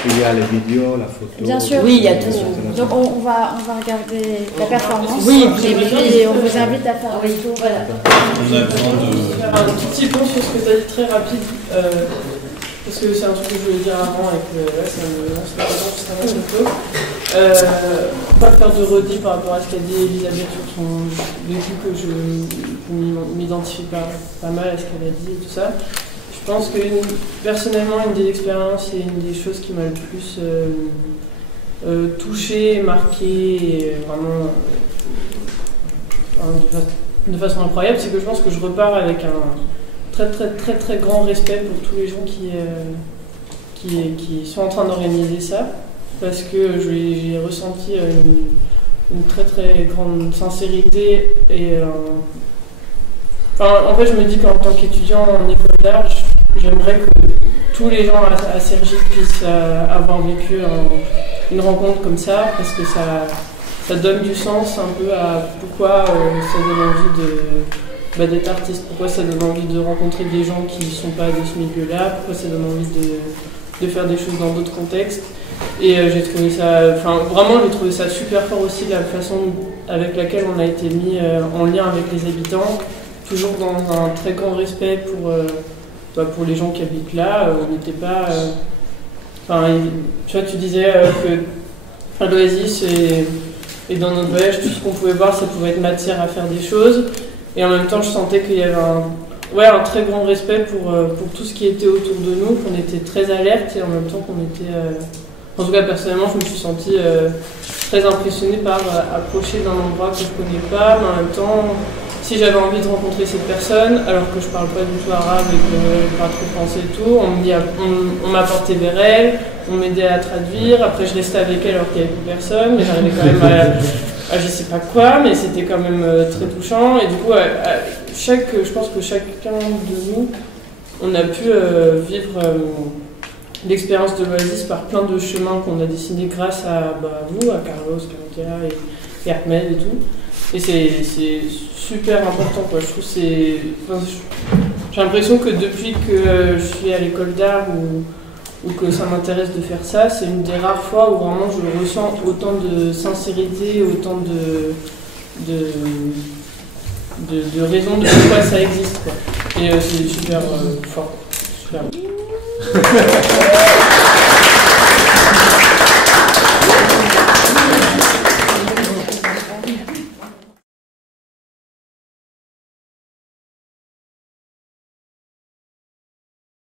il y a les vidéos, la photo. Bien sûr, oui, il y a tout. Donc on va regarder la performance. Oui, et puis on vous invite à faire un retour. Voilà. On a besoin de faire un tout petit point sur ce que tu as dit très rapide, parce que c'est un truc que je voulais dire avant et que là ça me lance la raison juste un peu. Pas faire de redit par rapport à ce qu'a dit Elisabeth sur son vécu, que je m'identifie pas mal à ce qu'elle a dit et tout ça. Je pense que personnellement, une des expériences et une des choses qui m'a le plus touchée, marquée, et vraiment de façon incroyable, c'est que je pense que je repars avec un très grand respect pour tous les gens qui sont en train d'organiser ça, parce que j'ai ressenti une très grande sincérité et en fait, je me dis qu'en tant qu'étudiant en école d'art, j'aimerais que tous les gens à Cergy puissent avoir vécu une rencontre comme ça, parce que ça donne du sens un peu à pourquoi ça donne envie d'être artiste, pourquoi ça donne envie de rencontrer des gens qui ne sont pas de ce milieu-là, pourquoi ça donne envie de faire des choses dans d'autres contextes. Et j'ai trouvé ça, vraiment j'ai trouvé ça super fort aussi, la façon avec laquelle on a été mis en lien avec les habitants, toujours dans un très grand respect pour les gens qui habitent là. On n'était pas... tu vois, tu disais que à l'Oasis et dans notre voyage, tout ce qu'on pouvait voir, ça pouvait être matière à faire des choses. Et en même temps, je sentais qu'il y avait un très grand respect pour tout ce qui était autour de nous, qu'on était très alerte et en même temps qu'on était... En tout cas, personnellement, je me suis sentie très impressionnée par approcher d'un endroit que je ne connais pas, mais en même temps... Si j'avais envie de rencontrer cette personne, alors que je parle pas du tout arabe et que je ne parle pas trop français et tout, on m'apportait vers elle, on m'aidait à traduire, après je restais avec elle alors qu'il n'y avait plus personne, mais j'arrivais quand même à je sais pas quoi, mais c'était quand même très touchant. Et du coup, je pense que chacun de nous, on a pu vivre l'expérience de l'Oasis par plein de chemins qu'on a dessinés grâce à vous, à Carlos, Claudia et Ahmed et tout. Et c'est super important, quoi. Je trouve j'ai l'impression que depuis que je suis à l'école d'art ou que ça m'intéresse de faire ça, c'est une des rares fois où vraiment je ressens autant de sincérité, autant de raisons de pourquoi ça existe, quoi. Et c'est super fort. Super.